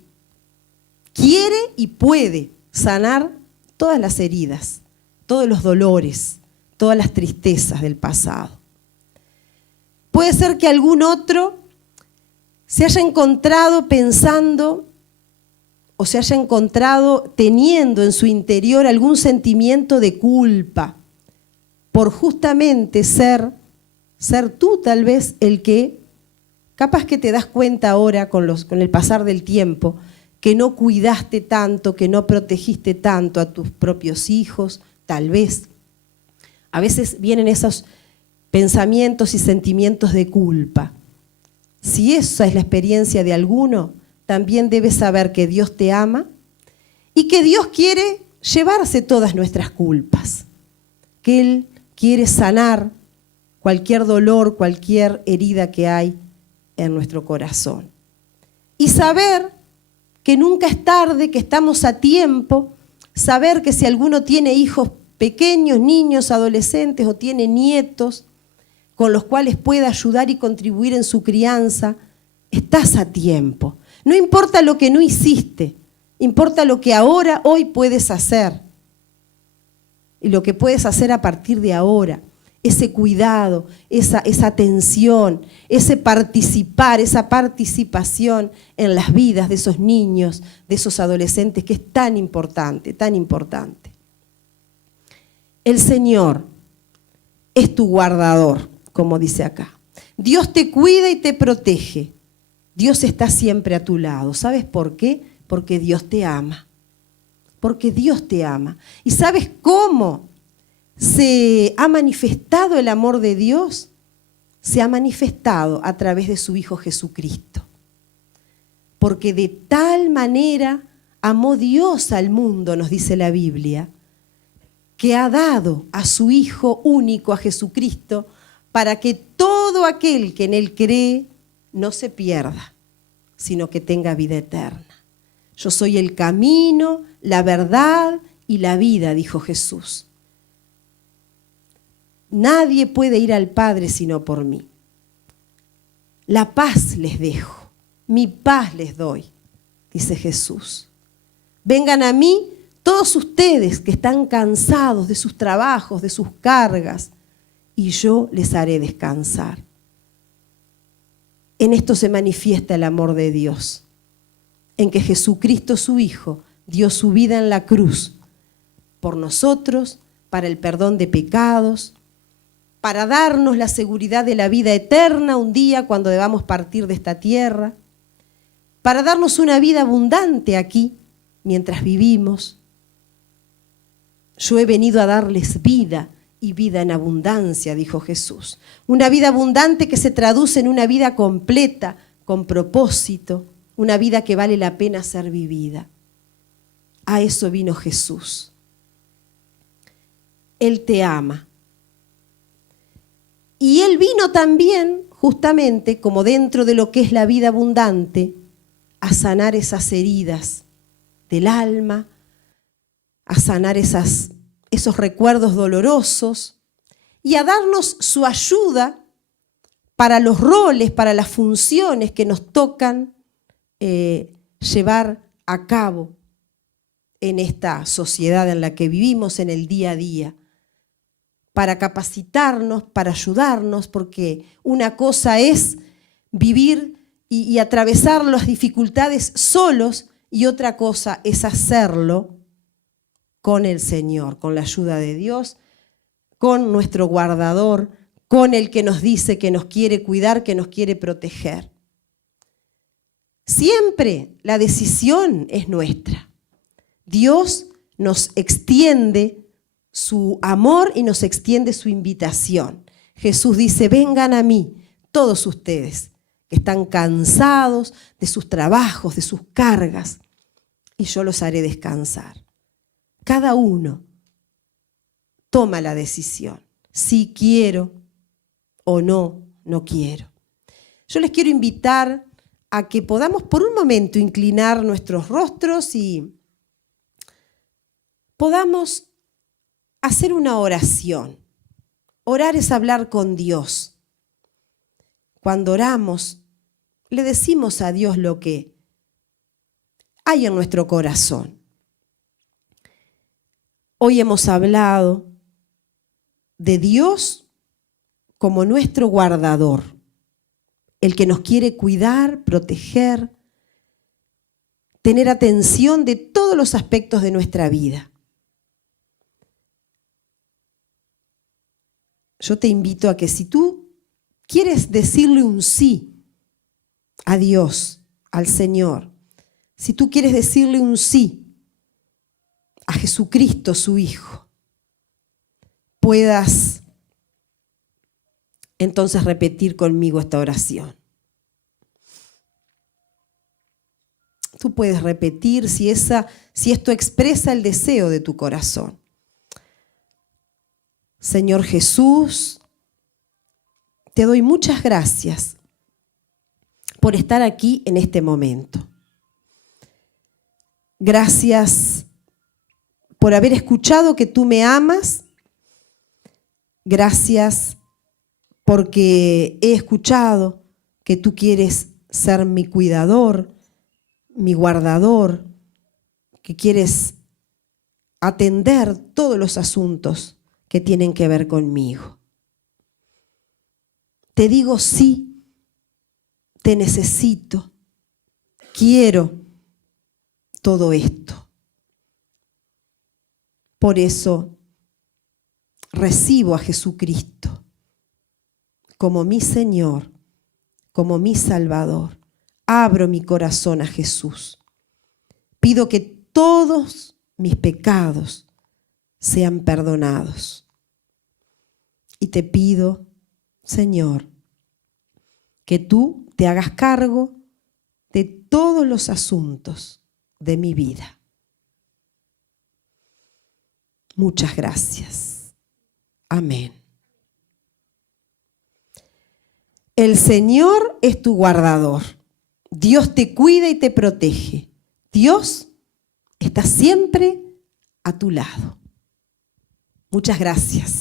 quiere y puede sanar todas las heridas, todos los dolores, todas las tristezas del pasado. Puede ser que algún otro se haya encontrado pensando o se haya encontrado teniendo en su interior algún sentimiento de culpa por justamente ser tú tal vez el que Capaz que te das cuenta ahora con el pasar del tiempo que no cuidaste tanto, que no protegiste tanto a tus propios hijos, tal vez. A veces vienen esos pensamientos y sentimientos de culpa. Si esa es la experiencia de alguno, también debes saber que Dios te ama y que Dios quiere llevarse todas nuestras culpas, que Él quiere sanar cualquier dolor, cualquier herida que hay en nuestro corazón. Y saber que nunca es tarde, que estamos a tiempo, saber que si alguno tiene hijos pequeños, niños, adolescentes o tiene nietos con los cuales pueda ayudar y contribuir en su crianza, estás a tiempo. No importa lo que no hiciste, importa lo que ahora, hoy puedes hacer y lo que puedes hacer a partir de ahora. Ese cuidado, esa atención, ese participar, esa participación en las vidas de esos niños, de esos adolescentes, que es tan importante, tan importante. El Señor es tu guardador, como dice acá. Dios te cuida y te protege. Dios está siempre a tu lado. ¿Sabes por qué? Porque Dios te ama. Porque Dios te ama. ¿Y sabes cómo se ha manifestado el amor de Dios? Se ha manifestado a través de su Hijo Jesucristo. Porque de tal manera amó Dios al mundo, nos dice la Biblia, que ha dado a su Hijo único, a Jesucristo, para que todo aquel que en Él cree no se pierda, sino que tenga vida eterna. Yo soy el camino, la verdad y la vida, dijo Jesús. Nadie puede ir al Padre sino por mí. La paz les dejo, mi paz les doy, dice Jesús. Vengan a mí todos ustedes que están cansados de sus trabajos, de sus cargas, y yo les haré descansar. En esto se manifiesta el amor de Dios, en que Jesucristo su Hijo dio su vida en la cruz por nosotros, para el perdón de pecados, para darnos la seguridad de la vida eterna un día cuando debamos partir de esta tierra, para darnos una vida abundante aquí mientras vivimos. Yo he venido a darles vida y vida en abundancia, dijo Jesús. Una vida abundante que se traduce en una vida completa, con propósito, una vida que vale la pena ser vivida. A eso vino Jesús. Él te ama. Y Él vino también, justamente, como dentro de lo que es la vida abundante, a sanar esas heridas del alma, a sanar esos recuerdos dolorosos y a darnos su ayuda para los roles, para las funciones que nos tocan llevar a cabo en esta sociedad en la que vivimos en el día a día, para capacitarnos, para ayudarnos, porque una cosa es vivir y atravesar las dificultades solos y otra cosa es hacerlo con el Señor, con la ayuda de Dios, con nuestro guardador, con el que nos dice que nos quiere cuidar, que nos quiere proteger. Siempre la decisión es nuestra. Dios nos extiende su amor y nos extiende su invitación. Jesús dice, vengan a mí, todos ustedes que están cansados de sus trabajos, de sus cargas, y yo los haré descansar. Cada uno toma la decisión, si quiero o no quiero. Yo les quiero invitar a que podamos por un momento inclinar nuestros rostros y podamos hacer una oración. Orar es hablar con Dios. Cuando oramos, le decimos a Dios lo que hay en nuestro corazón. Hoy hemos hablado de Dios como nuestro guardador, el que nos quiere cuidar, proteger, tener atención de todos los aspectos de nuestra vida. Yo te invito a que si tú quieres decirle un sí a Dios, al Señor, si tú quieres decirle un sí a Jesucristo, su Hijo, puedas entonces repetir conmigo esta oración. Tú puedes repetir si esto expresa el deseo de tu corazón. Señor Jesús, te doy muchas gracias por estar aquí en este momento. Gracias por haber escuchado que tú me amas. Gracias porque he escuchado que tú quieres ser mi cuidador, mi guardador, que quieres atender todos los asuntos que tienen que ver conmigo. Te digo sí, te necesito, quiero todo esto. Por eso recibo a Jesucristo como mi Señor, como mi Salvador. Abro mi corazón a Jesús. Pido que todos mis pecados sean perdonados. Y te pido, Señor, que tú te hagas cargo de todos los asuntos de mi vida. Muchas gracias. Amén. El Señor es tu guardador. Dios te cuida y te protege. Dios está siempre a tu lado. Muchas gracias.